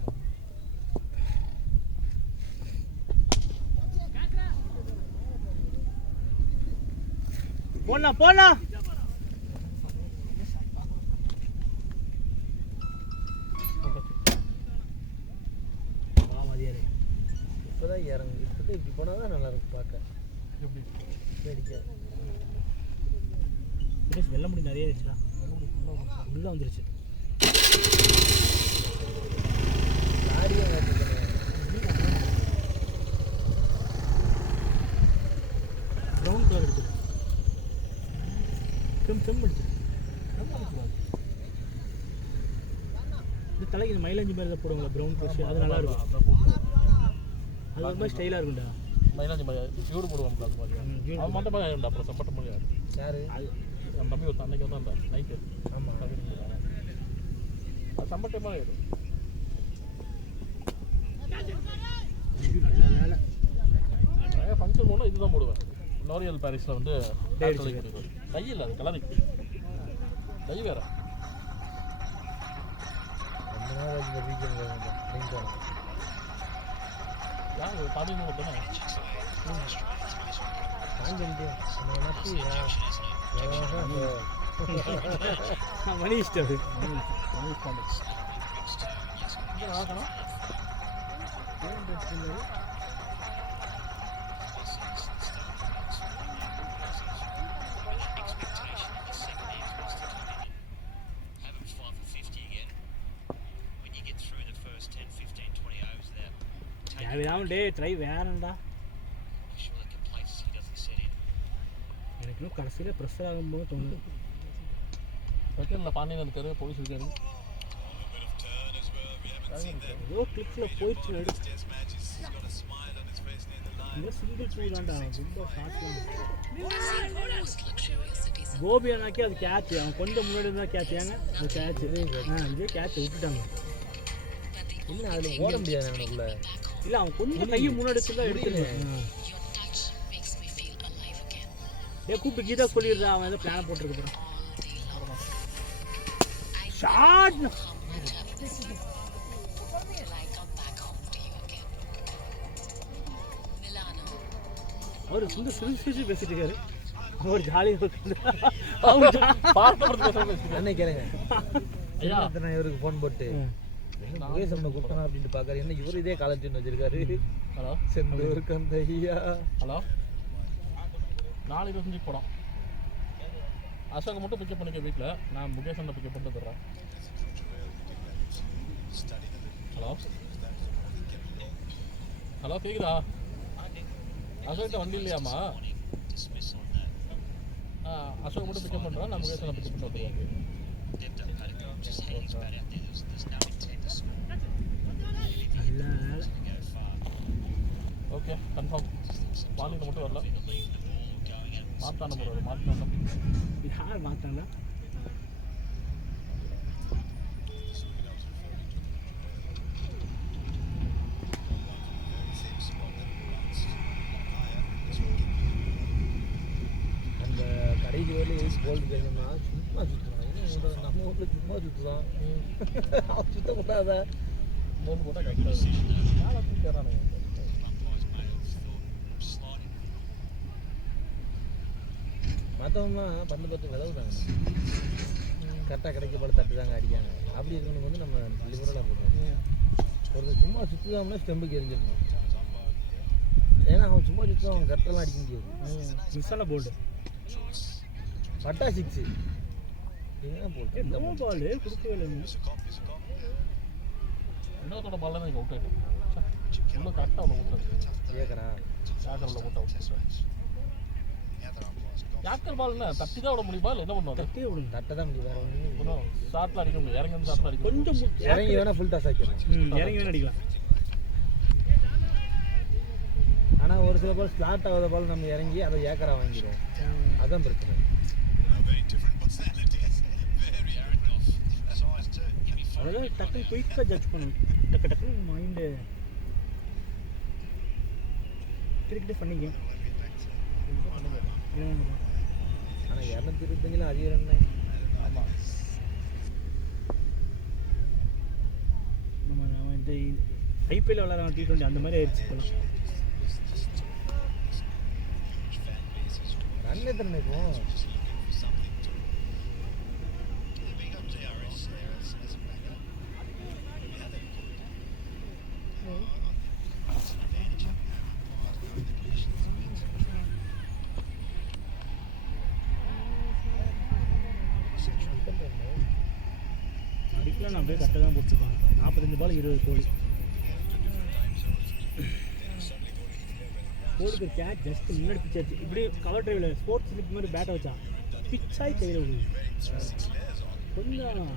போனா போனா மதியாரு இப்போதான் இறங்கு. இப்போதான் இப்படி போனால் தான் நல்லா இருக்கும் பார்க்க. எப்படி வேடிக்கை. வெள்ள முடி நிறைய இருந்துச்சுடா. உள்ளே வந்துருச்சு. லாரியும் காட்டிக்கிறேன். ப்ரௌன் கலர் எடுத்து செம் எடுத்து இது தலைக்கு மைலேஜ் மாதிரி தான் போடுவாங்களா ப்ரௌன் ட்ரெஸ், அது நல்லா இருக்கும். அது ஒரு மாதிரி ஸ்டைலாக இருக்கும்டா. மைனாஜி மாதிரி ஜூடு போடுவாங்க. அது மாதிரி அவன் மட்டும் மாதிரி ஆகிடும்டா. அப்புறம் சம்பட்ட மாதிரி ஆகிடும். யாரு? நம்ம தம்பி ஒரு அன்னைக்கு வந்து அந்த நைட்டு ஆமாம் அது சம்பட்ட மாதிரி ஆகிடும். நல்ல வேலை. நிறைய ஃபங்க்ஷன் போனால் இதுதான் போடுவேன். லோரியல் பாரிஸில் வந்து டை இல்லை, அது கலரிங் டை வேறு. ரொம்ப நாள் ஆச்சு வீக்கெண்ட் போனோம். யார் 13 தானே மணி இஷ்டம் டே ட்ரை வேறண்டா. எனக்கு இன்னும் கடைசியில் ப்ரெஷர் ஆகும்போது தோணுது. செகண்டில் பாண்டியன் இருக்காரு, போலீஸ் இருக்காரு. ஏதோ கிளிப்பில் போயிடுச்சு. இந்த சிங்கிள் ப்ளூ தான்டா ரொம்ப ஷார்ட். கோபி அண்ணாக்கி அது கேட்ச். அவன் கொஞ்சம் முன்னாடி இருந்தால் கேட்ச். ஏங்க அது கேட்ச். இதே கேட்ச் விட்டுட்டாங்க. இல்லை அதில் ஓட முடியாது எனக்குள்ள. இல்லை அவன் கொஞ்சம் கையை முன்னாடி தான் எடுத்துருவேன். கூப்பிட்டு கீதா சொல்லிடுறா, அவன் ஏதோ பிளான் போட்டுருக்கு. ஷார்ட் அவர் சுந்தர் சிரிச்சு பேசிட்டு இருக்காரு. அவர் ஜாலியாக என்ன கேளுங்க. இவருக்கு ஃபோன் போட்டு முகேஷ் நம்ம கூப்பிட்டோம் அப்படின்ட்டு பார்க்காரு. என்ன இவர் இதே காலேஜ் வச்சிருக்காரு. ஹலோ செந்தூருக்கு அந்த ஐயா. ஹலோ 4:25 படம். அசோகை மட்டும் பிக்கப் பண்ணிக்க வீட்டில். நான் முகேஷ் அண்ணன் பிக்கப் பண்ணிட்டு தர்றேன். ஹலோ ஹலோ கேக்குதா? அசோக்கிட்ட வண்டி இல்லையாம்மா? அசோக் மட்டும் பிக்கப் பண்ணுறேன். நான் முகேஷ் அண்ணன் பிக்கப் பண்ணிட்டு வந்துடுவேன். Okay confirm. பாண்டியில் மட்டும் வரல. மாத்தாண்டம் போடுவார். மாத்தாண்டம் யார் மாத்தாண்டா? அந்த கடைக்கு வேலை கோல்டு கேட்கணும்னா சும்மா சுற்றுவான். என்ன நம்ம ஊரில் சும்மா சுற்றுவான். அவன் சுத்தக்கூடாதா? மூணு போட்டால் கரெக்டாக மேலே தூக்கிறானுங்க. மற்றவங்களாம் பண்ணு பார்த்து விளவுதாங்க. கரெக்டாக கிடைக்க போல தட்டு தாங்க அடிக்காங்க. அப்படி இருக்கணும் வந்து நம்ம லிபரலாக போடுவோம். ஒரு சும்மா சுற்றுதாம்னா ஸ்டெம்புக்கு எரிஞ்சிடணும். ஏன்னா அவன் சும்மா சுற்றுவான். அவன் கரெக்டெல்லாம் அடிக்க முடியாது. மிஸ்ஸான போல்டு பட்டா 6 என்ன போட்டு நோ பால் கொடுக்கவே இல்லை இன்னொருத்தோட பால் தான் அவுட் ஆகிடும் இன்னும் கரெக்டாக அவ்வளோ விட்டாரு ஏக்கரா யாக்கரில் போட்டு அவுட் யாக்கர் பால் என்ன தட்டி தான் விட முடியுமா இல்லை என்ன பண்ணுவாங்க தட்டியே விடுங்க தட்டை தான் முடியும் வேற ஒன்றும் ஷார்ட்டில் அடிக்க முடியும் இறங்கி வந்து ஷார்ட்டில் அடிக்க கொஞ்சம் இறங்கி வேணா ஃபுல் டாஸ் ஆக்கிடணும் இறங்கி வேணும் அடிக்கலாம். ஆனால் ஒரு சில பால் ஸ்லாட் ஆகாத பால் நம்ம இறங்கி அதை ஏக்கரா வாங்கிடுவோம் அதான் பிரச்சனை. அதெல்லாம் டக்குன்னு குயிக்காக ஜட்ஜ் பண்ணணும். டக்குன்னு மைண்டு கிரிக்கெட்டே பண்ணிக்க. ஆனால் 225 அதிக ரன். ஆமாம் நம்ம இந்த ஐபிஎல் விளாட்ற T20 அந்த மாதிரி ஆயிடுச்சு இப்போலாம். ரன் எத்தனை இருக்கும்? அடிக்கலாம் நான் அப்படியே கரெக்டாக தான் போட்டுருக்காங்க. 45 பால் 20 கோடி. கோடிக்கு கேட்ச் ஜஸ்ட் முன்னாடி பிச் ஆச்சு. இப்படி கவர் டிரைவில் ஸ்போர்ட்ஸ் ஸ்லிப் மாதிரி பேட்டை வச்சான். பிச்சாய் கையில் விடுது. கொஞ்சம்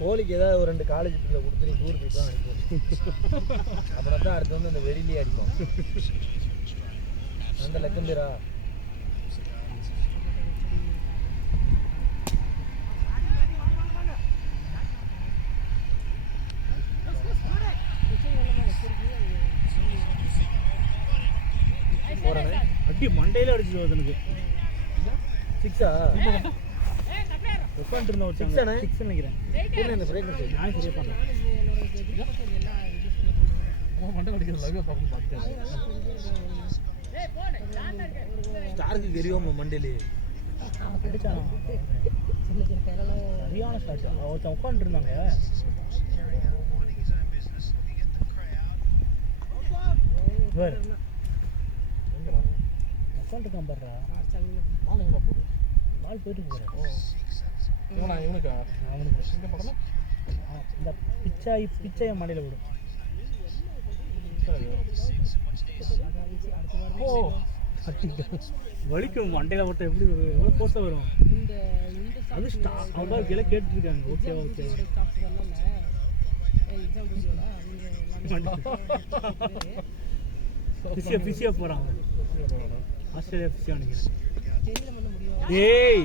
கோழிக்கு ஏதாவது ஒரு 2 காலேஜ் பிள்ளை கொடுத்து நீ டூர் போயிட்டு தான் அனுப்புவோம். அப்புறம் தான் அடுத்து வந்து அந்த வெளியிலே அடிப்போம். அந்த லக்கம் பேரா அடி மண்டையில் அடிச்சுட்டு வருது எனக்கு. 6ஆ? உட்காந்துட்டு இருந்தோம் Six ஆனே? 6 நினைக்கிறேன். என்ன இந்த பிரேக் மிஸ்? நான் சரியாக பார்த்தேன். மண்டை அடிக்கிற லைவாக பார்க்கணும் பார்த்துட்டேன். ஸ்டாருக்கு தெரியுமா மண்டேலி? பிடிச்சான் சரியான ஷாட். ஒருத்தன் உட்காந்துட்டு இருந்தாங்க. உட்காந்துருக்கான் பாடுறா. பால் எங்கே போகுது? பால் போயிட்டு போகிறேன். இவனுக்கா அவனுக்கு எங்கே படலாம் இந்த பிச்சாய மண்டையில் விடும். ஓ வலிக்கும் மண்டையில் போட்டால் எப்படி எவ்வளோ போட்ட வரும். அது அவங்க கீழே கேட்டுருக்காங்க. ஓகே ஓகே பிசியா போகிறாங்க. ஆஸ்திரேலியா பிசியா நினைக்கிறேன். ஏய்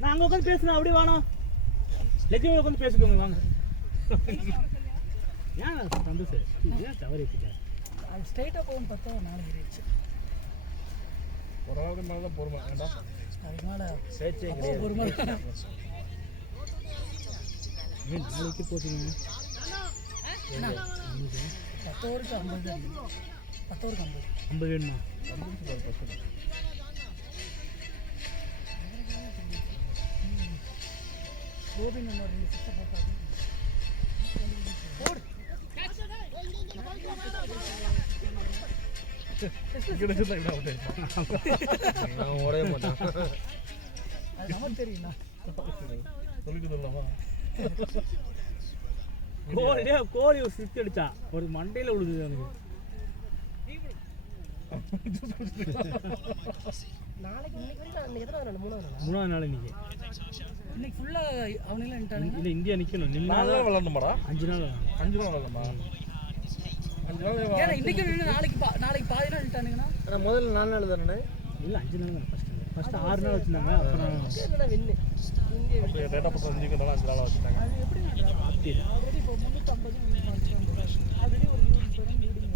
நான் அங்கே உட்காந்து பேசுனேன். அப்படி வேணாம் லட்சுமி உட்காந்து பேசிக்கோங்க வாங்க. ஏன் சந்தோஷம் ஏன் தவறு வச்சுட்டேன். அது ஸ்ட்ரைட்டாக போகணும்னு பார்த்தா 4 ஏறிடுச்சு. ஒரு ஆளுக்கு மேலே தான் பொறுமை வேண்டாம். அதுக்கு மேலே பேச்சே அப்போ கிடையாது. ஒரு மாதிரி ஏன் 4 விக்கெட் போச்சுங்க. 10 ஓவருக்கு 50 10 ஓவருக்கு 50 வேணுமா? கோபின் இன்னொரு 2 சிக்ஸை போட்டாங்க. நான் ஓடவே மாட்டேன். அது நமக்கு தெரியும்ண்ணா. சொல்லிட்டு சொல்லலாமா? கோழி ஒரு சிக்ஸ் அடிச்சா ஒரு மண்டையில் விழுது எனக்கு. நாளைக்கு இன்னைக்கு வந்து நான் எத்தனை நாள் 3ஆவது நாள் இன்னைக்கு. இன்னைக்கு ஃபுல்லாக அவனெல்லாம் நின்ட்டானுங்க. இல்லை இந்தியா நிற்கணும். 4 நின்னா நாள் விளாடணுமாடா? 5 நாள் 5 நாள் விளாடணுமா? 5 நாள் ஏன்னா இன்னைக்கு நின்று நாளைக்கு பாதி நாள் நின்ட்டானுங்கண்ணா. ஆனால் முதல்ல 4 நாள் தானே? இல்லை 5 நாள் தான் ஃபஸ்ட்டு 6 நாள் வச்சுருந்தாங்க. அப்புறம் வின்னு இந்திய டேட்டா பக்கம் 5 நாள் வச்சுட்டாங்க. அது எப்படி ஆல்ரெடி இப்போ 350 ஆல்ரெடி ஒரு 20 பேரும் லீடிங்.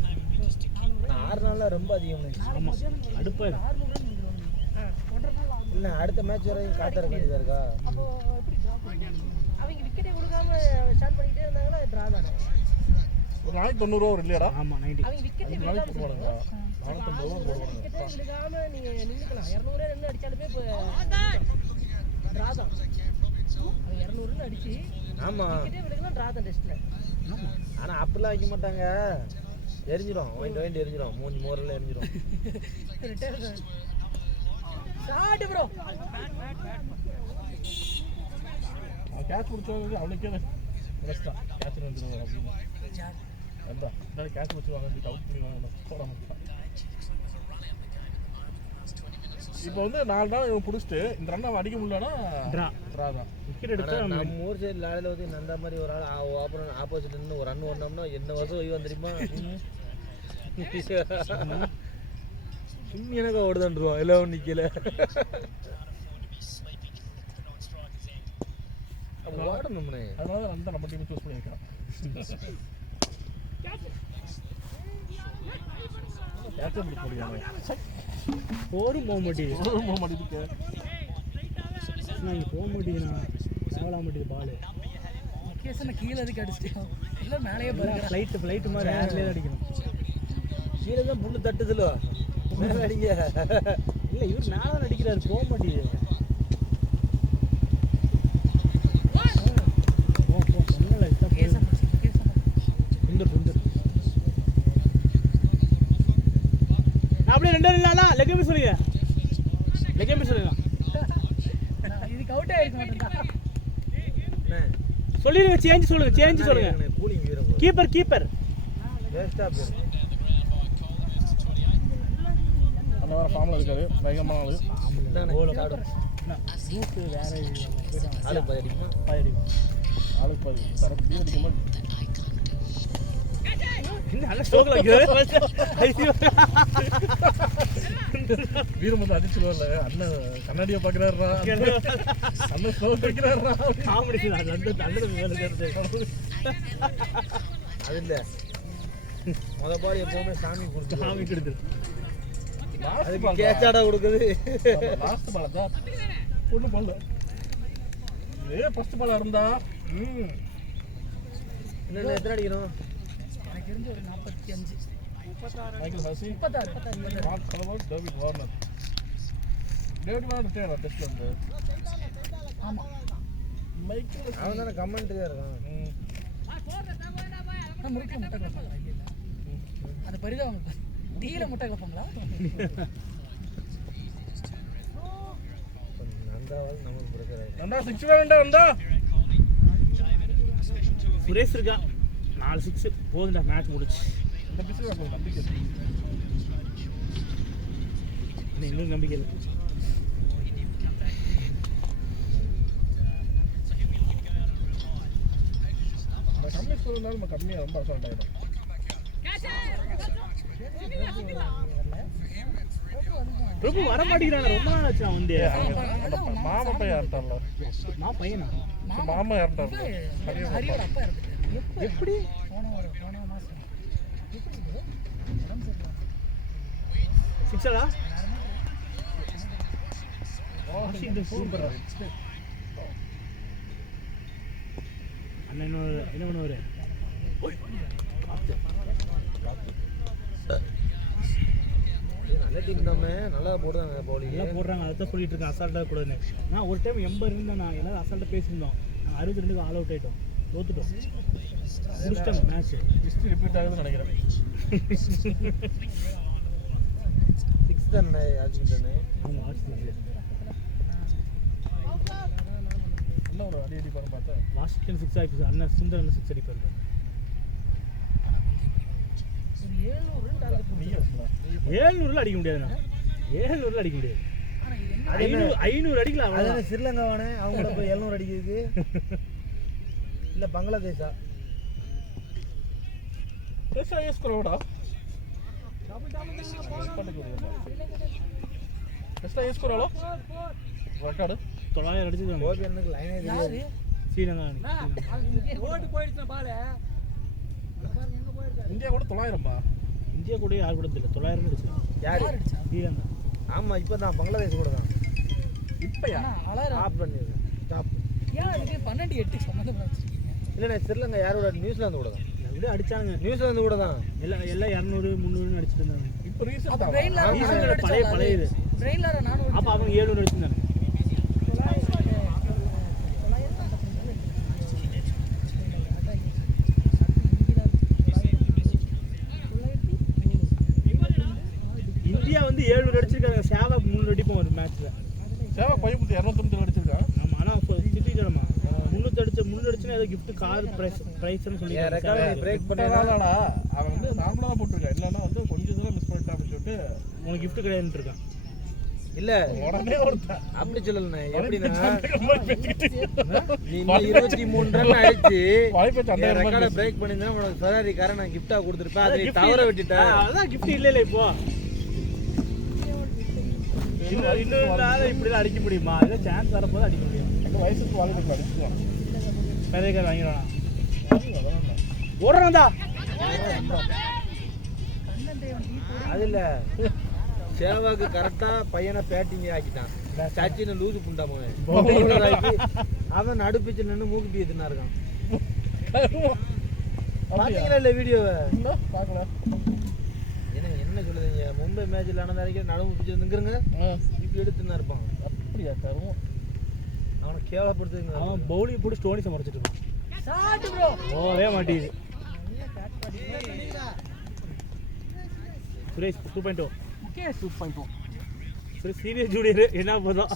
ஆனால் 6 நாளில் ரொம்ப அதிகம். ஆமாம் அடுப்பாக 600 ரன் வந்துடுவாங்க. 1.5 நாள் ஆகும். இல்லை அடுத்த மேட்ச் வரைக்கும் காத்திர வேண்டியதாக இருக்கா? அப்போ எப்படி ட்ராப் பண்ணுவாங்க? அவங்க விக்கெட்டே கொடுக்காம ஸ்டாண்ட் பண்ணிக்கிட்டே இருந்தாங்கன்னா ட்ரா தானே. ஒரு நாளைக்கு 90 ஓவர் இல்லையாடா? ஆமாம் 90. அவங்க விக்கெட் அஞ்சு நாளைக்கு போடுவானுங்க. 450 ஓவர் போடுவானுங்க. விக்கெட்டே விழுகாம நீங்க நின்றுக்கலாம். 200 ரன் அடிச்சாலுமே இப்போ டிரா தான். அவங்க 200 ரன் அடிச்சு ஆமாம். விக்கெட்டே விழுகலாம் டிரா தான் டெஸ்ட்ல. ஆனால் அப்படிலாம் வைக்க மாட்டாங்க. எரிஞ்சிடும், வாங்கிட்டு எரிஞ்சிடும், மூஞ்சி மோரெல்லாம் எரிஞ்சிடும். Shot bro. கேட்ச் பிடிச்சவங்க அவனுக்கே ரெஸ்டா கேட்ச் வந்துடுவாங்க அப்படின்னு அதான் நாளைக்கு கேட்ச் வச்சுருவாங்க அவுட் பண்ணிடுவாங்க போட மாட்டான். இப்போ வந்து 4 நாள் இவன் பிடிச்சிட்டு இந்த ரன் அவன் அடிக்க முடியலன்னா ட்ரா தான். விக்கெட் எடுத்து ஆனா, நம்ம ஊர் சைடு லாலையில் வந்து நந்த மாதிரி ஒரு ஆள் ஆப்போசிட் நின்று ஒரு ரன் ஓடனோம்னா என்ன வருஷம் ஓய்வு வந்துருமா? எனக்கு ஓடுதான்ருவான் எல்லாம் நிற்கல. ஓடணும்னே. அதனால தான் ரன் தான் நம்ம டீம் சூஸ் பண்ணியிருக்கான். கேட்சே பிடிக்க முடியாது. போரும் போக மாட்டேங்குது. போக மாட்டேங்குது. நான் இங்கே போக மாட்டேங்குதுண்ணா. சேவலா மாட்டேங்குது பால். கேசனை கீழே அதுக்கு அடிச்சிட்டோம். இல்லை மேலேயே பாருங்க. ஃப்ளைட்டு மாதிரி ஏர்லேயே அடிக்கணும். கீழே தான் புல்லு தட்டுதுல மேலே அடிங்க. இல்லை இவர் மேலே தான் அடிக்கிறாரு, போக மாட்டேங்குது. கேசன் அப்படியே 2 இல்லைண்ணா லெக்கமே சொல்லுங்க. இதுக்கு அவுட்டே ஆயிருக்க மாட்டேன். சொல்லிடுங்க. சேஞ்ச் சொல்லுங்க. கூலிங் வீரம் கீப்பர் வேஸ்ட்டாக போயிடும். அந்த வேறு ஃபார்மில் இருக்காரு, வேகமான ஆள். ரூட்டு வேற ஆளு பதிடிக்குமா? ஆளுக்கு பாதி தரப்பு டீம் அடிக்கும்போது வீரம் வந்து அடிச்சுடுவார்ல. அண்ணன் கண்ணாடியை பார்க்குறாருடா, அண்ணன் ஸ்லோக் வைக்கிறாருடா. அது இல்லை, முத பால் எப்பவுமே சாமி கொடுத்து அதுக்கு கேட்சாடா கொடுக்குது. லாஸ்ட் பால் தான் ஒன்றும் பண்ணல. இதே ஃபர்ஸ்ட் பாலாக இருந்தா இன்னும் எத்தனை அடிக்கணும்? எனக்கு தெரிஞ்ச ஒரு 45 Michael Hussey 36 not Flower David Warner. David Warner retire டெஸ்ட்ல வந்து. ஆமாம். மைக்கேல் அவன் தானே கமெண்ட்ரியாக இருக்கான். ஆனால் முறுக்கில் முட்டை கிளப்பாங்களா? இல்லை அது பரிதாபம். டீயில் முட்டை கிளப்பாங்களா? நந்தாவால் நமக்கு பிரச்சனை. நந்தா 6 வேண்டா வந்தா. சுரேஷ் இருக்கா 4 6 போதுண்டா, மேட்ச் முடிச்சு. இந்த பிச்சு கொஞ்சம் நம்பிக்கை. இன்னும் நம்பிக்கை இல்லை. நம்ம கம்மி ஸ்கோர் இருந்தாலும் நம்ம கம்மியாக ரொம்ப அசால்ட் ஆகிடும். பிரபு வர மாட்டேங்கிறாங்க, ரொம்ப நாள் ஆச்சு. அவன் வந்து மாமா பையன் இறந்துட்டான்ல. பையனா மாமா இறந்துட்டாரு. ஹரியோட அப்பா இறந்துட்டாரு. எப்படி? போன மாதம். சிக்ஸரா? சூப்பர். அண்ணன் என்ன பண்ணுவார்? நல்ல டீம் தாமே, நல்லா போடுறாங்க பவுலிங். எல்லாம் போடுறாங்க, அதை தான் சொல்லிட்டு இருக்கேன். அசால்ட்டாக கூடாதுன்னு. நான் ஒரு டைம் 80 இருந்தேன். நான் எல்லாரும் அசால்ட்டாக பேசியிருந்தோம். நாங்கள் 62 ஆல் அவுட் ஆகிட்டோம், தோத்துட்டோம், முடிச்சிட்டோம் மேட்ச். ஹிஸ்ட்ரி ரிப்பீட் ஆகுதுன்னு நினைக்கிறேன். 6 தானே ஆச்சுக்கிட்டே. அவங்க ஆட்சி என்ன ஒரு அடி அடிப்பாருன்னு பார்த்தா வாஷிங்டன் 6 ஆகிடுச்சு. அண்ணன் சுந்தர் அண்ணன் 6 அடிப்பாரு. ஒரு 700 ரன் டார்கெட் நீயே வச்சுக்கலாம். 700 அடிக்க முடியாதுண்ணா. 700 அடிக்க முடியாது. 500 அடிக்கலாம். அதானே ஸ்ரீலங்காவானே அவங்கள போய் 700 அடிக்கிறதுக்கு. இல்லை பங்களாதேஷா? எஸ் ஸ்கோரோடா. எஸ் ஸ்கோரோலோ ரெக்கார்டு 900 அடிச்சிருக்காங்க. கோபி எனக்கு லைனே தெரியாது. ஸ்ரீலங்கா ஓட்டு போயிடுச்சு பால். இந்தியா கூட 900பா. இந்தியா கூட யார் கூட தெரியல. 900 அடிச்சு. யார்? ஸ்ரீலங்கா. ஆமாம், இப்போ தான் பங்களாதேஷ் கூட தான். இப்போயா ஸ்டாப் பண்ணிடுறேன். ஸ்டாப். ஏன் இதுக்கு 12-8 சம்மந்தமாக வச்சுருக்கீங்க? இல்லைண்ணே, ஸ்ரீலங்கா யாரோட? நியூசிலாந்து கூட தான். அப்படியே அடிச்சானுங்க. நியூசிலாந்து கூட தான் எல்லாம் 200 300 அடிச்சிட்டு இருந்தாங்க. இப்போ ரீசெண்டாக பழைய இது. பிரெயின்ல 400 அப்போ அவங்க 700 அடிச்சிருந்தாங்க. இந்தியா வந்து 700 அடிச்சிருக்காங்க. சேவாக் 300 அடிப்போம் ஒரு மேட்ச்ல. சேவா கோயம்புத்தூர் 250 அடிச்சிருக்கான். ஆமா, ஆனா சிட்டிக்கணுமா 300 அடிச்சுன்னா ஏதோ கிஃப்ட் கார் பிரைஸ்னு சொல்லி பிரேக் பண்ணாடா அவன் வந்து நார்மலாக தான் போட்டிருக்கான். இல்லைன்னா வந்து கொஞ்சம் தூரம் மிஸ் பண்ணிட்டான் அப்படின்னு சொல்லிட்டு உனக்கு கிஃப்ட் கிடையாதுன்னு இருக்கான். இல்ல உடனே ஒருத்தன் அப்படி சொல்லலண்ணே. எப்படின்னா நீ வாய்ப்பு 23 ரன் அடிச்சு வாய்ப்பு சண்டை ரெக்கார்டை பிரேக் பண்ணியிருந்தா உனக்கு ஃபெராரி காரை நான் கிஃப்டா கொடுத்துருப்பேன். அதை தவற விட்டுட்டேன். அதான் கிஃப்ட் இல்ல இப்போ. இன்னும் இப்படிதான் அடிக்க முடியுமா? ஏதோ சான்ஸ் வரப்போது அடிக்க முடியும். எங்கள் வயசுக்கு வாழ்க்கை அடிச்சுக்கலாம். பெரிய கார் வாங்கிடுவானா? ஓடுறான்டா. அது இல்ல சேவாக்கு கரெக்டா பையனை பேட்டிங் ஆக்கிட்டான். சச்சினை லூசு புண்டாமவன் அவன் நடுப்பிச்சு நின்று மூக்குட்டி எத்துனா இருக்கான். பாத்தீங்களா இல்ல வீடியோவை? பார்க்கல. என்ன சொல்லுதீங்க? மும்பை மேட்ச்ல நடந்த வரைக்கும் நடுவு பிடிச்சி வந்துருங்க இப்படி எடுத்துனா இருப்பான். அப்படியா தருவோம்? அவனை கேவலப்படுத்துங்க. அவன் பவுலிங் போட்டு ஸ்டோனி சமரிச்சிட்டு இருப்பான். ஷாட் ப்ரோ ஓவே மாட்டேங்குது. சுரேஷ் 2.0. ஓகே 2.2. சரி, சீரியஸ் ஜூனியர் என்ன போதும்.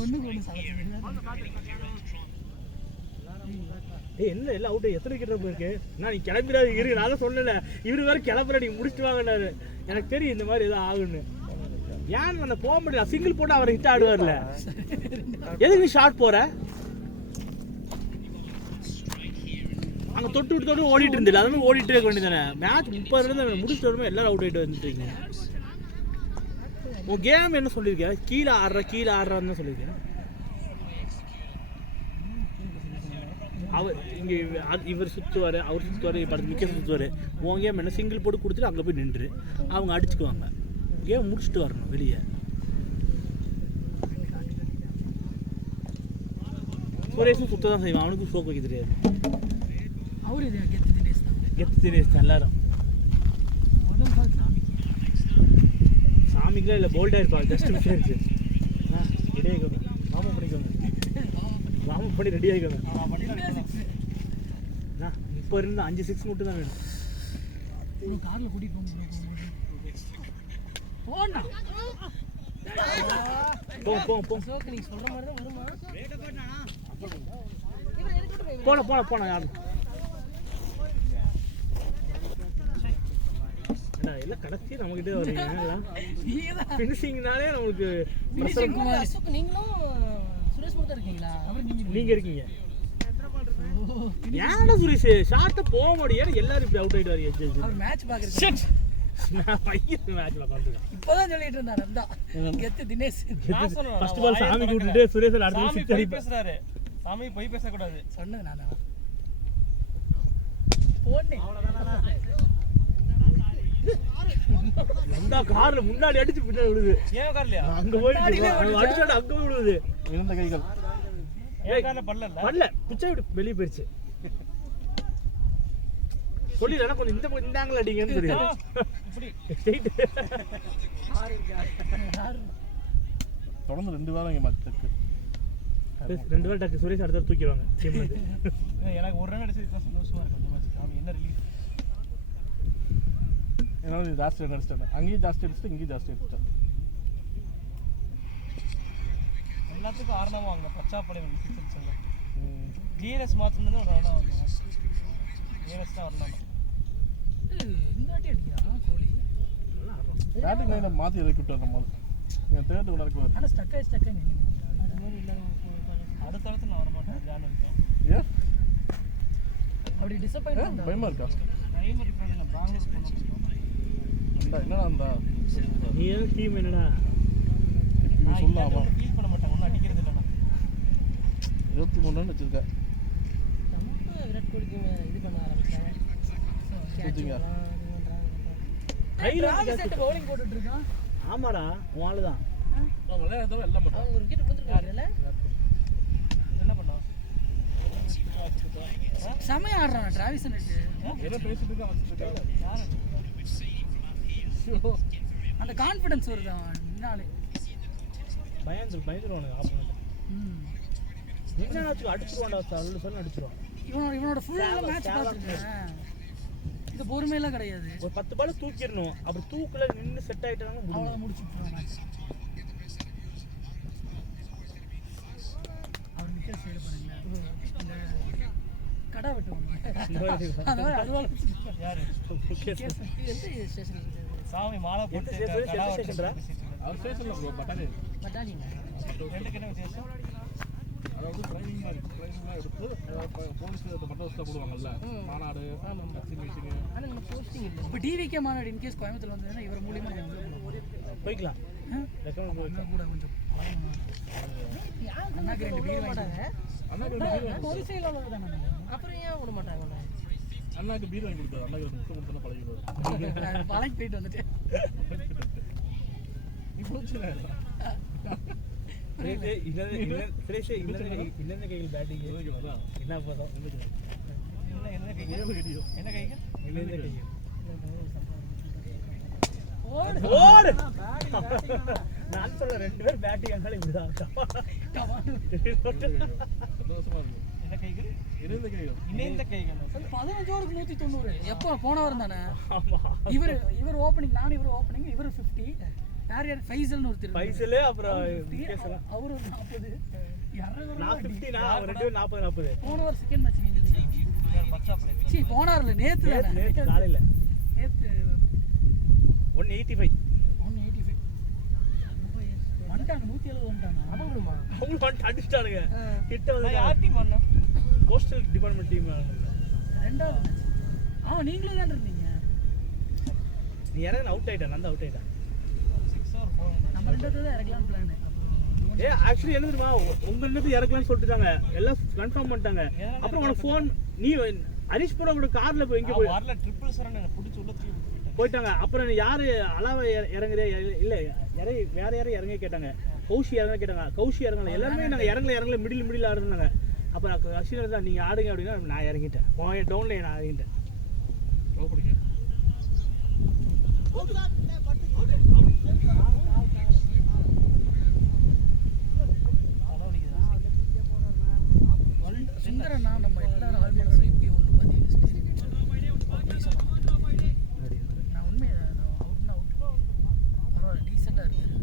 ஒண்ணு சாப்பிடுங்க. ஏய் என்ன எல்லாம் அவுட் எத்தனை விக்கெட் போயிருக்கு? நான் நீ கிளம்பிடாது இரு, நான் தான் சொன்னேன்ல இவரு வேற கிளம்புற நீங்க முடிச்சுட்டு வாங்கினாரு. எனக்கு தெரியும் இந்த மாதிரி ஏதோ ஆகுன்னு. ஏன் அந்த போக முடியல? சிங்கிள் போட்டு அவர் ஹிட் ஆடுவார்ல. எதுக்கு நீ ஷார்ட் போற? அங்கே தொட்டு விட்டு ஓடிட்டு இருந்தில்ல, அதுமாதிரி ஓடிட்டு இருக்க வேண்டியதானே. மேட்ச் 30 ரன் முடிச்சுட்டு வரும்போது எல்லாரும் அவுட் ஆகிட்டு வந்துட்டீங்க. உன் கேம் என்ன சொல்லியிருக்கேன்? கீழே ஆடுறான்னு தான் சொல்லியிருக்கேன். அவர் இங்கே இவர் சுற்றுவார், அவர் சுற்றுவார், படத்து மிக்க சுற்றுவார். உன் கேம் என்ன? சிங்கிள் போட்டு கொடுத்துட்டு அங்கே போய் நின்று அவங்க அடிச்சுக்குவாங்க. கேம் முடிச்சுட்டு வரணும் வெளியே. சுரேஷும் சுத்த தான் செய்வான். அவனுக்கும் ஸ்ட்ரோக் வைக்க தெரியாது. அவரு இது கெத்து தினேஷ் தான். கெத்து தினேஷ் தான் எல்லாரும். முதல் பால் சாமிக்கெலாம் இல்லை, போல்டாக இருப்பாங்க. ஜஸ்ட் மிஸ் ஆயிடுச்சு. ரெடி ஆகிக்கோங்க, வார்ம் பண்ணிக்கோங்க. வார்ம் பண்ணி ரெடி ஆகிக்கோங்க. இப்போ இருந்தால் 5 6 மட்டும் தான் வேணும். ஒரு காரில் கூட்டிகிட்டு போகணும். போ சோக்கு நீங்க சொல்ற மாதிரி தான் வருமா? போன யாரும் எல்லாம் கடைசி நம்மகிட்டே வரீங்க. ஃபினிஷிங்னாலே நம்மளுக்கு அசோக் நீங்களும் சுரேஷ் மட்டும் இருக்கீங்களா? நீங்க இருக்கீங்க. ஏன்டா சுரேஷ் ஷார்ட்டை போக முடியாது? எல்லாரும் இப்படி அவுட் ஆகிட்டு வரீங்க. அவர் மேட்ச் பார்க்குறேன். நான் பையன் மேட்ச்ல பார்த்துருக்கேன். இப்போதான் சொல்லிட்டு இருந்தார். அதான் கெத்து தினேஷ். ஃபர்ஸ்ட் பால் சாமி கூட்டிட்டு சுரேஷ் அடுத்த பால் சிக்ஸ் அடிப்பார். பேசுறாரு. சாமி போய் பேசக்கூடாது. சொன்னது நான் தான். போனேன். அந்த கார்ல முன்னாடி அடிச்சு பின்னாடி விழுது. ஏன் கார்லையா? அங்க போயிட்டு அடிச்சாடு அங்க போய் விழுது. இழந்த கைகள். ஏன் கார்ல பல்லல? பிச்சை விட்டு வெளியே போயிடுச்சு. சொல்லிடலாம் கொஞ்சம் இந்த ஆங்கிள் அடிங்கன்னு தெரியும். தொடர்ந்து 2 வாரம் இங்கே மச்சக்கு 2 வாரம் டக்கு சுரேஷ் அடுத்த தூக்கிடுவாங்க டீம்ல இருந்து. எனக்கு ஒரு ரன் அடிச்சது தான் சந்தோஷமா இருக்கு. அந்த மேட்ச் சாமி என்ன ரிலீஃப். என்னால் நீ ஜாஸ்தி ரன் அடிச்சிட்டேன். அங்கேயும் ஜாஸ்தி அடிச்சிட்டு இங்கேயும் ஜாஸ்தி அடிச்சிட்டேன். எல்லாத்துக்கும் ஆரணமா அங்கே பச்சாப்படை வந்து சிக்ஸ் அடிச்சாங்க. டிஎன்எஸ் மாற்றினது ஒரு ரன் ஆகும். டிஎன்எஸ் தான் வரலாம். இந்த வாட்டி அடிக்கிறான் கோலி. பேட்டிங் லைனை மாற்றி இறக்கிட்டு வர மாதிரி என் தேர்ட் நடக்குது. ஆனால் ஸ்டக் ஆகி அது மாதிரி இல்லாமல் அடுத்தடுத்து நான் வரமாட்டேன். ஜான் இருக்கேன். ஏன் அப்படி டிசப்பாயிண்ட் பயமா இருக்கா? டைம் இருக்கிறது நான் பெங்களூர் போனோம். என்னடா அந்த நீ ஏன் டீம் என்னடா இப்படி சொல்லாமா? ஃபீல் பண்ண மாட்டாங்க. ஒன்றும் அடிக்கிறது இல்லைண்ணா. 23 ரன் வச்சிருக்கேன். ரொம்ப விராட் கோலிக்கு இது பண்ண ஆரம்பிச்சாங்க. கையில் பவுலிங் போட்டுட்டு இருக்கான். ஆமாடா உன் ஆளு தான். விளையாடுறத எல்லாம் பண்ணுறான். அவங்க ஒரு விக்கெட் வந்துருக்காங்கல்ல? என்ன பண்ணுவோம்? செமையா ஆடுறான் டிராவிஸ் நெட். ஏதோ பேசிட்டு இருக்கான் வச்சுட்டு அந்த கான்ஃபிடன்ஸ் வருது அவன் என்னாலே. பயந்துருவானுங்க ஆப்போனன்ட். என்னன்னாச்சும் அடிச்சிருவான்டா சொல்லு அடிச்சிருவான். இவனோட ஃபுல் மேட்ச் பார்த்துருக்கேன். இது பொறுமையெல்லாம் கிடையாது. ஒரு 10 பால் தூக்கிடணும். அப்படி தூக்கல நின்று செட் ஆயிட்டாங்க அவ்வளோதான் முடிச்சு விட்டுருவான் மேட்ச். அவர் நிற்கிற சைடு பாருங்களேன், இந்த கடை வெட்டுவாங்க அந்த மாதிரி அதுவாக யாரு எந்த ஸ்டேஷன் சாமி மாலை போட்டு ஸ்டேஷன்டா அவர் ஸ்டேஷன்ல ப்ரோ பட்டானே பட்டாலிங்க ரெண்டுக்கு என்ன வித்தியாசம்? அதாவது ட்ரைனிங் எடுத்து போலீஸ் அந்த மட்ட வசதியாக போடுவாங்கல்ல மாநாடு எக்ஸிபிஷனு. ஆனால் நம்ம போஸ்டிங் இல்லை. இப்போ டிவிகே மாநாடு இன்கேஸ் கோயம்புத்தூர் வந்ததுன்னா இவர் மூலியமாக போய்க்கலாம். கூட கொஞ்சம் அண்ணாக்கு 2 பேர் மாட்டாங்க. அண்ணாக்கு ஒரு சைடில் உள்ளது தானே. அப்புறம் ஏன் விட மாட்டாங்க உன்னை? அண்ணாக்கு பீர் வாங்கி கொடுத்தாரு. அண்ணாக்கு முட்டை கொடுத்தா பழகிடுவாரு. பழகி போயிட்டு வந்துட்டு நீ போச்சுல இன்னொரு கைகள் பேட்டிங் என்ன போதும் என்ன கைகள் ஓடு நான் சொல்ல 2 பேர் பேட்டிங் ஆனாலும் இப்படிதான் சந்தோஷமா இருக்கு. என்ன கைகள் இணைந்த கைகள் 15 ஓவருக்கு 190. எப்போ போன வாரம் தானே இவர் ஓப்பனிங், நானும் இவர் ஓப்பனிங், இவர் 50. யார் ஃபைசல்னு ஒருத்தர் பைசல் அப்புறம் அவரு 40. நான் 50 நான் 2 40 போன வாரம் செகண்ட் மேட்ச் நீங்க சீ போனார்ல நேத்து காலையில நேத்து 185 வந்துட்டாங்க 170 வந்துட்டாங்க. அவங்களுமா அவங்க வந்து அடிச்சிட்டானுங்க. கிட்ட வந்து யார் டீம் பண்ண போஸ்டல் டிபார்ட்மெண்ட் டீம். ரெண்டாவது மேட்ச் நீங்களே தான் இருந்தீங்க. நீ இறங்க அவுட் ஆயிட்டா. நான் அவுட் ஆயிட்டேன். நம்ம ரெண்டாவது தான் இறக்கலாம் பிளான். ஆக்சுவலி என்ன தெரியுமா, உங்க என்னது இறக்கலாம்னு சொல்லிட்டாங்க. எல்லாம் கன்ஃபார்ம் பண்ணிட்டாங்க. அப்புறம் உனக்கு ஃபோன் நீ ஹரிஷ் போட கூட கார்ல போய் எங்க போய் வரல ட்ரிபிள் சரன் என்ன புடிச்சு உள்ள தூக்கி போயிட்டாங்க. அப்புறம் யாரு அலாவ இறங்குறே இல்ல வேற யாரும் இறங்க கேட்டாங்க. கௌஷி இறங்க கேட்டாங்க. கௌஷி இறங்கல. எல்லாருமே நாங்க இறங்கல மிடில் ஆடுனாங்க. அப்புறம் அஸ்வினர் தான் நீங்க ஆடுங்க அப்படின்னா நான் இறங்கிட்டேன். டவுன்ல நான் இறங்கிட்டேன். போடுங்க சுந்தரண்ணா நம்ம எல்லாரும் ஆள் மனசு இப்படி ஒரு பதிவு நான் உண்மையை அவுட்னா அவுட் பரவாயில்ல டீசெண்டாக இருக்காரு.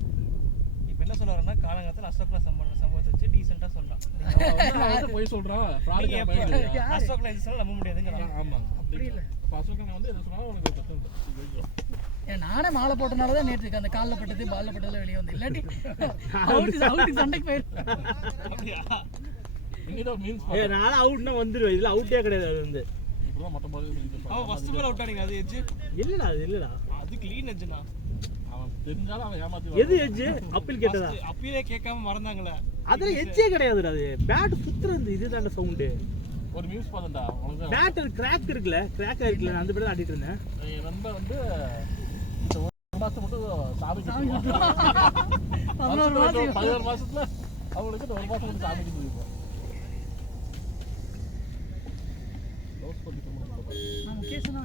இப்போ என்ன சொல்ல வரேன்னா காலங்காலத்தில் அசோக்னா சம்பவத்தை வச்சு டீசெண்டாக சொல்லலாம். போய் சொல்றான் அசோக்னா இது சொல்ல நம்ப முடியாதுங்கிறான். ஆமா அப்படி இல்லை. அசோகன் வந்து என்ன சொன்னா உனக்கு பிரச்சனை நானே மாலை போட்டனால தான் நேற்று அந்த காலில் பட்டது பாலில் பட்டதில் வெளியே வந்து இல்லாட்டி அவுட்டு சண்டைக்கு போயிடும். நானும் அவுட்னா வந்துடுவேன். இதுல அவுட்டே கிடையாது. அது வந்து இப்பதான் மொட்டை பால் அவன் ஃபர்ஸ்ட் பால் அவுட் ஆனீங்க. அது எட்ஜ் இல்லடா அது இல்லடா. அது க்ளீன் எட்ஜ்னா. அவன் தெரிஞ்சாலும் அவன் ஏமாத்தி எது எட்ஜ் அப்பீல் கேட்டதா? அப்பீலே கேட்காம மறந்தாங்களே. அதுல எட்ஜே கிடையாதுடா. அது பேட் சுத்துறது இதுதான்டா சவுண்ட். ஒரு நியூஸ் பார்த்தா உனக்கு பேட் கிராக் இருக்குல்ல, கிராக் ஆயிருக்குல. நான் அந்த பேட் ஆடிட்டு இருந்தேன். என் நண்பன் வந்து இந்த ஒரு மாசம் மட்டும் சாமி 16 மாசத்துல அவங்களுக்கு இந்த ஒரு மாசம் மட்டும் சாமி கும்பிட்டு நான் முகேஷ்னா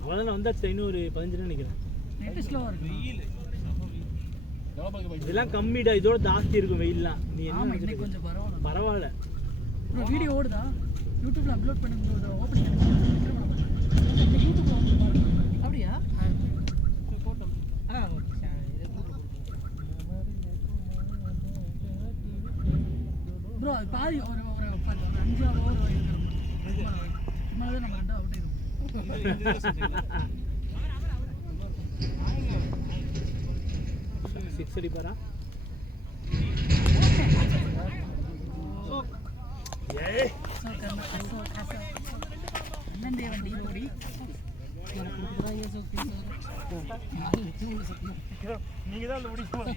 அவ்வளோதான் வந்தாச்சு. இன்னும் ஒரு 15 நினைக்கிறேன். நெட்டு ஸ்லோவாக இருக்கு. இதெல்லாம் கம்மிடா. இதோட ஜாஸ்தி இருக்கும் வெயில்லாம். நீ என்ன ஆமாம் இன்னைக்கு கொஞ்சம் பரவாயில்ல. பரவாயில்ல. ப்ரோ வீடியோ ஓடுதா? யூடியூப்ல அப்லோட் பண்ணும்போது ஓப்பன் பண்ணி யூடியூப்ல வந்து பாருங்க. அப்படியா? போட்டோம். ப்ரோ அது பாதி ஒரு 5-6 ஓவர் இருக்கிறோம். இம்மாதிரி நம்ம 2 அவுட் ஆயிருக்கும். சிக்ஸ் அடிப்பாரா? அண்ணன் தேவன் டீ நீங்க தான் அந்த முடிக்கும்.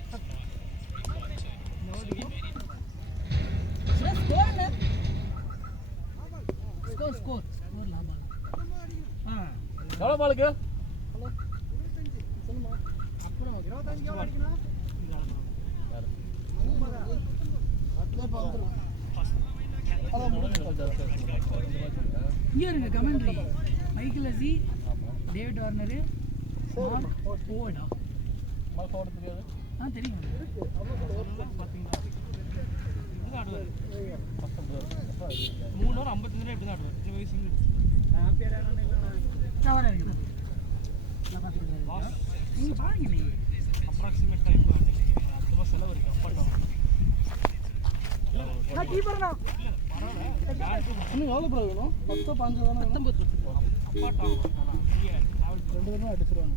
ஸ்கோர் லாபம். எவ்வளோ பாலுக்கு இங்கே இருங்க கமெண்ட்ரி மைக்கேல் அசி டேவிட் வார்னரு மார்க் ஓவர்டா தெரியாது தெரியும் பார்த்தீங்கன்னா இப்படி ஆடுவார் 3 ஓவர் 55 இப்படி தான் ஆடுவார் சிங்கிள் தவறாக இருக்குது நீங்கள் பாருங்க நீ அப்ராக்சிமேட்டாக இப்போ அதிகமாக செலவு இருக்குது அப்பாட்டம் கீப்பர்ண்ணா இன்னும் எவ்வளோ ப்ரோ வேணும் 10 15 தானே 19 அப்பாட்டம் ஆனால் இங்கே ட்ராவல் 2 பேருமே அடிச்சிருவாங்க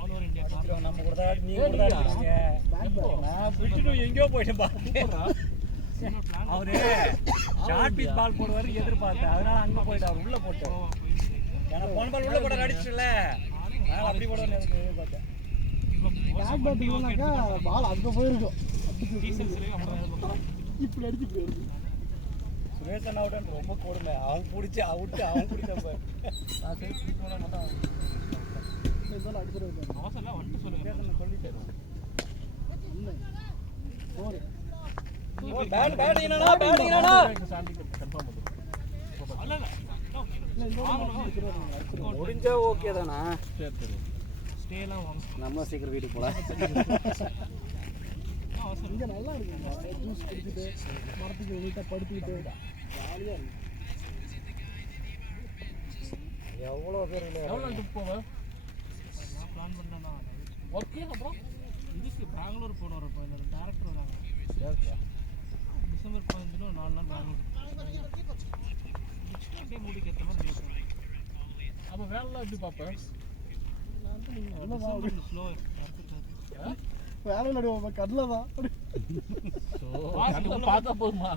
ஆல் ஓவர் இந்தியா நம்ம கூட தான் நீங்க கூட தான் இருக்கீங்க நான் விட்டுட்டு எங்கேயோ போயிட்டேன்பா அவரு ஷார்ட் பீச் பால் போடுவாரு எதிர்பார்த்தேன் அதனால அங்க போயிட்டு அவர் உள்ள போட்டேன் ஏன்னா போன பால் உள்ள போட அடிச்சுல அதனால அப்படி போடுவாரு எனக்கு எதிர்பார்த்தேன் பேக் பேட்டிங்னாக்கா பால் அங்கே போயிருக்கும் இப்படி அடிச்சு இப்படி வருது சுரேஷன் அவுட் ரொம்ப கொடுமை அவன் பிடிச்சி அவுட்டு அவன் பிடிச்ச நான் சரி பிடிச்சோன்னா மட்டும் அடிச்சிருவாங்க அவசரம் இல்லை வந்துட்டு சொல்லுங்கள் சொல்லிட்டேன் முடிஞ்சா ஓகே தானா ஸ்டேலாம் வாங்க நம்ம சீக்கிரம் வீட்டுக்கு போலாம் இங்கே நல்லா இருக்குங்க ஜூஸ் குடிச்சிட்டு மரத்துக்கு வீட்டை படுத்துக்கிட்டு ஜாலியாக இருக்கு எவ்வளோ பேர் எவ்வளோ ட்ரிப் போவேன் நான் பிளான் பண்ணேன்னா ஓகே அப்புறம் இதுக்கு பெங்களூர் போனோம் இப்போ இந்த டேரக்டர் வராங்க டிசம்பர் 15 4 நாள் பெங்களூர் அப்படியே மூடிக்கு ஏற்ற மாதிரி பேசுகிறேன் அப்போ வேலைலாம் எப்படி பார்ப்பேன் ஸ்லோ வேலை நடுவோம் கண்ணில் தான் பார்த்தா போதுமா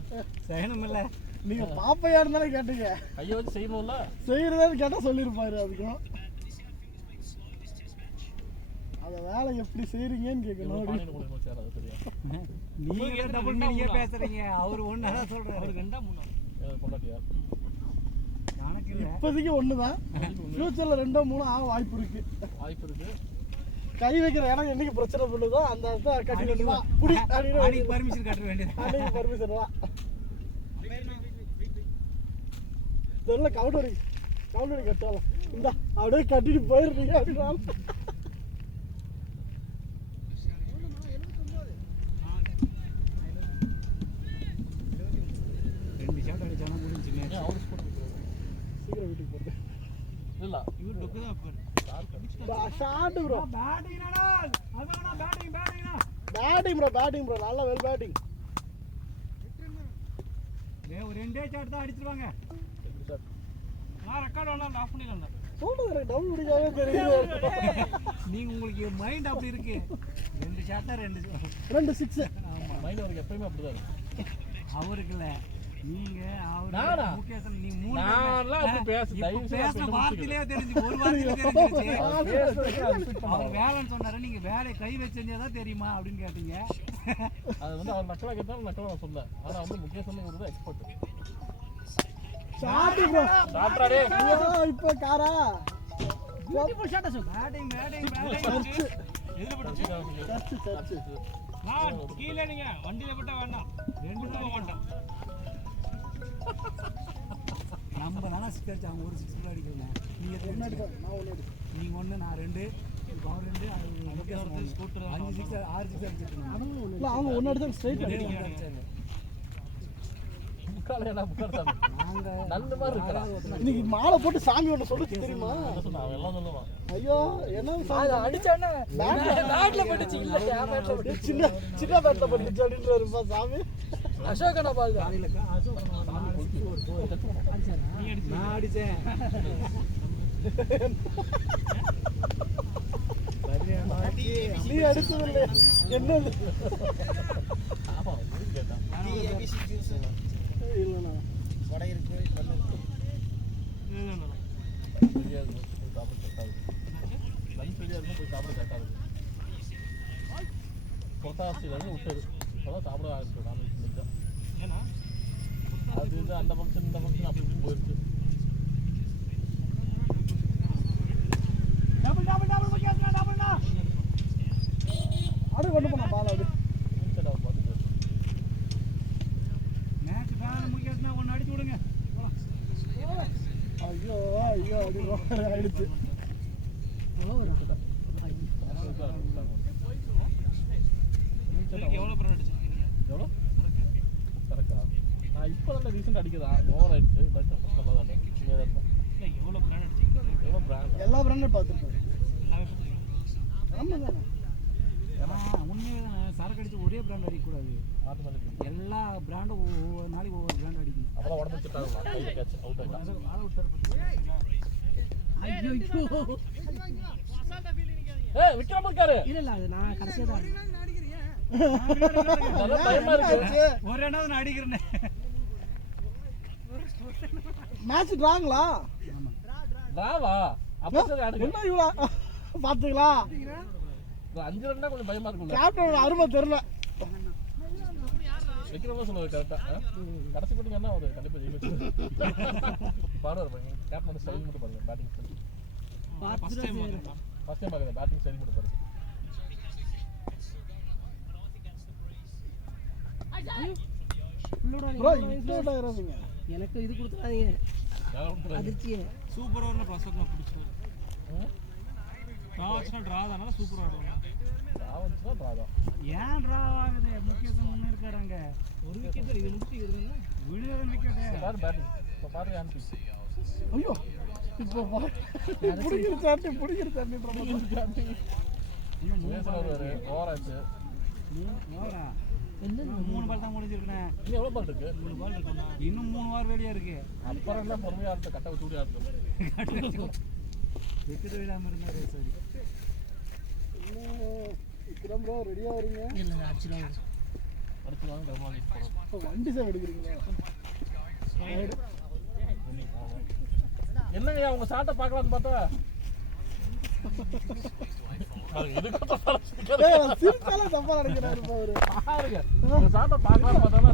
செய்யணும் இல்லை நீங்கள் பாப்பையா இருந்தாலும் கேட்டீங்க கையை வச்சு செய்யணும்ல செய்கிறதான்னு கேட்டால் சொல்லியிருப்பாரு அதுக்கும் அதை வேலை எப்படி செய்கிறீங்கன்னு கேட்கணும் நீங்க டபுள் மீனிங்கே பேசுறீங்க அவர் ஒன்று தான் சொல்றாரு அவருக்கு 2 3 கொண்டாட்டியா எனக்கு இப்போதைக்கு ஒன்று தான் ஃப்யூச்சரில் 2 3 ஆக வாய்ப்பு இருக்கு வாய்ப்பு இருக்கு கை வைக்கிற இடம் என்னைக்கு பிரச்சனை பண்ணுதோ அந்த இடத்த கட்டி வா புடி அப்படின்னு பர்மிஷன் கட்ட வேண்டியது அன்னைக்கு பர்மிஷன் வா இதெல்லாம் கவுண்டரி கட்டலாம் இந்த அப்படியே கட்டிட்டு போயிருந்தீங்க அப்படின்னா சீக்கிரம் வீட்டுக்கு போட்டு இல்லை இவர் டொக்கு தான் இப்போ ஷார்ட் ப்ரோ பேட்டிங் ப்ரோ நல்லா வெல் பேட்டிங் ஒரு 2 ஷாட் தான் அடிச்சிருவாங்க நான் ரெக்கார்ட் ஒன்றும் ஆஃப் பண்ணிடலாம் சொல்லுங்க எனக்கு டவுன் பிடிக்காவே தெரியுது நீங்க உங்களுக்கு மைண்ட் அப்படி இருக்கு 2 ஷாட்டா 2 6 ஆமா மைண்ட் அவருக்கு எப்பயுமே அப்படிதான் இருக்கு அவருக்கு இல்ல நீங்க நானா? அவரு முகேசன் நீ 3 நான்லாம் அப்படி பேசுன வார்த்தையிலே தெரிஞ்சு ஒரு வார்த்தையிலே தெரிஞ்சிருச்சு அவர் வேலைன்னு சொன்னாரு நீங்க வேலை கை வச்சேதான் தெரியுமா அப்படின்னு கேட்டீங்க அது வந்து அவர் நக்கலா கேட்டாலும் நக்கலா நான் சொல்ல ஆனா வந்து முகேஷ் ஒரு எக்ஸ்பர்ட் ஷார்ட் ப்ரோ டாக்டரே இப்போ காரா பியூட்டிஃபுல் ஷாட் அசோக் பேட்டிங் எதில் போட்டுச்சு சர்ச்சு நான் கீழே நீங்க வண்டியில போட்டா வேண்டாம் 2 போக மாட்டேன் நம்ம தானே 6 அடிச்சு அவங்க ஒரு 6 அடிக்கணும் நீங்க ஒன்று அடிப்பேன் நான் ஒன்று அடிப்பேன் நீங்க ஒன்று நான் 2 அவர் 2 அது ஸ்கூட்டர் 5 6 6 6 அடிச்சிருக்கணும் இல்லை அவங்க ஒன்று அடித்தா ஸ்ட்ரைட் அடிப்பாங்க முக்கால முக்கால் சாமி நாங்க நல்ல மாதிரி இருக்கா இன்னைக்கு மாலை போட்டு சாமி ஒன்று சொல்லுச்சு தெரியுமா என்ன சொன்னா அவன் எல்லாம் சொல்லுவான் ஐயோ என்ன சாமி அடிச்சோன்னே பேட்ல பட்டுச்சு இல்ல பேட்ல பட்டு சின்ன சின்ன பேட்டில் பட்டுச்சு அப்படின்றாருப்பா சாமி அசோகனா பால் தான் காலையில அசோக் நான் அடிச்சேன் நீ அடிச்சது இல்லை என்னது ஆமா ஊருக்கு கேட்டான் இல்லைண்ணா சரியா இருக்கும் போய் சாப்பிட கரெக்டாக இருக்கும் லஞ்ச் சரியா இருக்கும் போய் சாப்பிட கரெக்டாக இருக்கும் புரட்டாசியிலேருந்து விட்டது அப்போதான் சாப்பிட ஆரம்பிச்சு நான்வெஜ் செஞ்சா ஏன்னா அது இது அந்த ஃபங்க்ஷன் இந்த ஃபங்க்ஷன் அப்படி இப்படின்னு போயிடுச்சு அப்படியே கொண்டு போனா பால் அது சரி அவர் பார்த்துட்டு மேட்ச் ஆயிடுச்சு. ஓவரா எவ்வளோ ப்ராண்ட் அடிச்சிருக்கீங்க? எவ்வளோ கரெக்டா? நான் இப்போ தான் ரீசெண்ட் அடிக்குதான் ஓவர் ஆயிடுச்சு. பட் ஃபஸ்ட் நல்லா தான் இங்கே தான் இருந்தேன். இல்லை எவ்வளோ ப்ராண்ட் அடிச்சிருக்கீங்க? எவ்வளோ பிராண்ட் எல்லா பிராண்டும் பார்த்துருப்பேன். எல்லாமே பார்த்துருக்கீங்க. ஆமாம் தானே. உண்மையே தான் சரக்கு அடிச்சு ஒரே பிராண்ட் அடிக்கக்கூடாது. மாற்றி மாற்றி எல்லா பிராண்டும் ஒவ்வொரு நாளைக்கு ஒவ்வொரு பிராண்ட் அடிக்கணும். அப்புறம் உடம்பு சிட்டாகலாம். கையில் கேட்ச் அவுட் ஆகிடலாம். ஐயோ விக்ரம் இருக்காரு. இல்ல அது நான் கடைசியா தான் நல்லா பயமா இருக்கு. ஒரு ரெண்டாவது நான் அடிக்கிறேன்னு. மேட்ச் ட்ராங்களா? ராவா அப்போ சரி ஆடுங்க. என்ன இவ்வளோ பார்த்துங்களா? 5 ரன்னா கொஞ்சம் பயமா இருக்கும்ல. கேப்டன் அருமை தெரியல. விக்ரமா சொல்லுவாரு கரெக்டா. கடைசி போட்டிங்க என்ன ஒரு கண்டிப்பா ஜெயிச்சு பாடுவார் பாருங்க. கேப்டன் ஸ்டைல் மட்டும் பாருங்க. பேட்டிங் ஸ்டைல் ஃபர்ஸ்ட் டைம் பார்க்குறேன். ஃபர்ஸ்ட் டைம் பாருங்க. பேட்டிங் ஸ்டைல் மட்டும் பாருங்க. ப்ரோ இன்டர்ட் ஆயிராதீங்க. எனக்கு இது கொடுத்துறாதீங்க அதிர்ச்சியே. சூப்பராக இருந்தால் பிரசத்னா பிடிச்சிருவாரு. ட்ரா ஆச்சுன்னா ட்ரா தானே சூப்பராக ஆடுவாங்க. ராவன்ஸ்னா ராதா. ஏன் ட்ரா ஆகுது? முக்கியத்துவம் இருக்காருங்க. ஒரு விக்கெட் இது முடிச்சு விடுறேன்னா விழுது விக்கெட்டு. பாரு பேட்டிங். இப்போ பாரு ஆன்டி. ஐயோ இப்போ பிடிக்கிற சாட்டி பிரபு. பேசுற ஒரு ஓவர் ஆச்சு. ஓவரா? என்ன 3 பால் தான் முடிஞ்சிருக்கேன். இன்னும் எவ்வளோ பால் இருக்கு? 3 பால் இருக்குண்ணா. இன்னும் 3 வார் வெளியே இருக்கு. அப்புறம் என்ன பொறுமையாக இருக்கு. கட்டை வச்சு ஆடுறது. விக்கெட் விடாம இருந்தாரு. சரி விக்ரம் ப்ரோ ரெடியாக வருங்க. இல்ல ஆக்சுவலா அடுத்து வாங்க கர்மாலி போகிறோம். வண்டி சேவை எடுக்கிறீங்களா? என்னங்க உங்க சாட்டை பார்க்கலான்னு பார்த்தா சிரிச்சாலும் தப்பா நினைக்கிறாரு பாரு. பாருங்க உங்க சாட்டை பார்க்கலான்னு பார்த்தா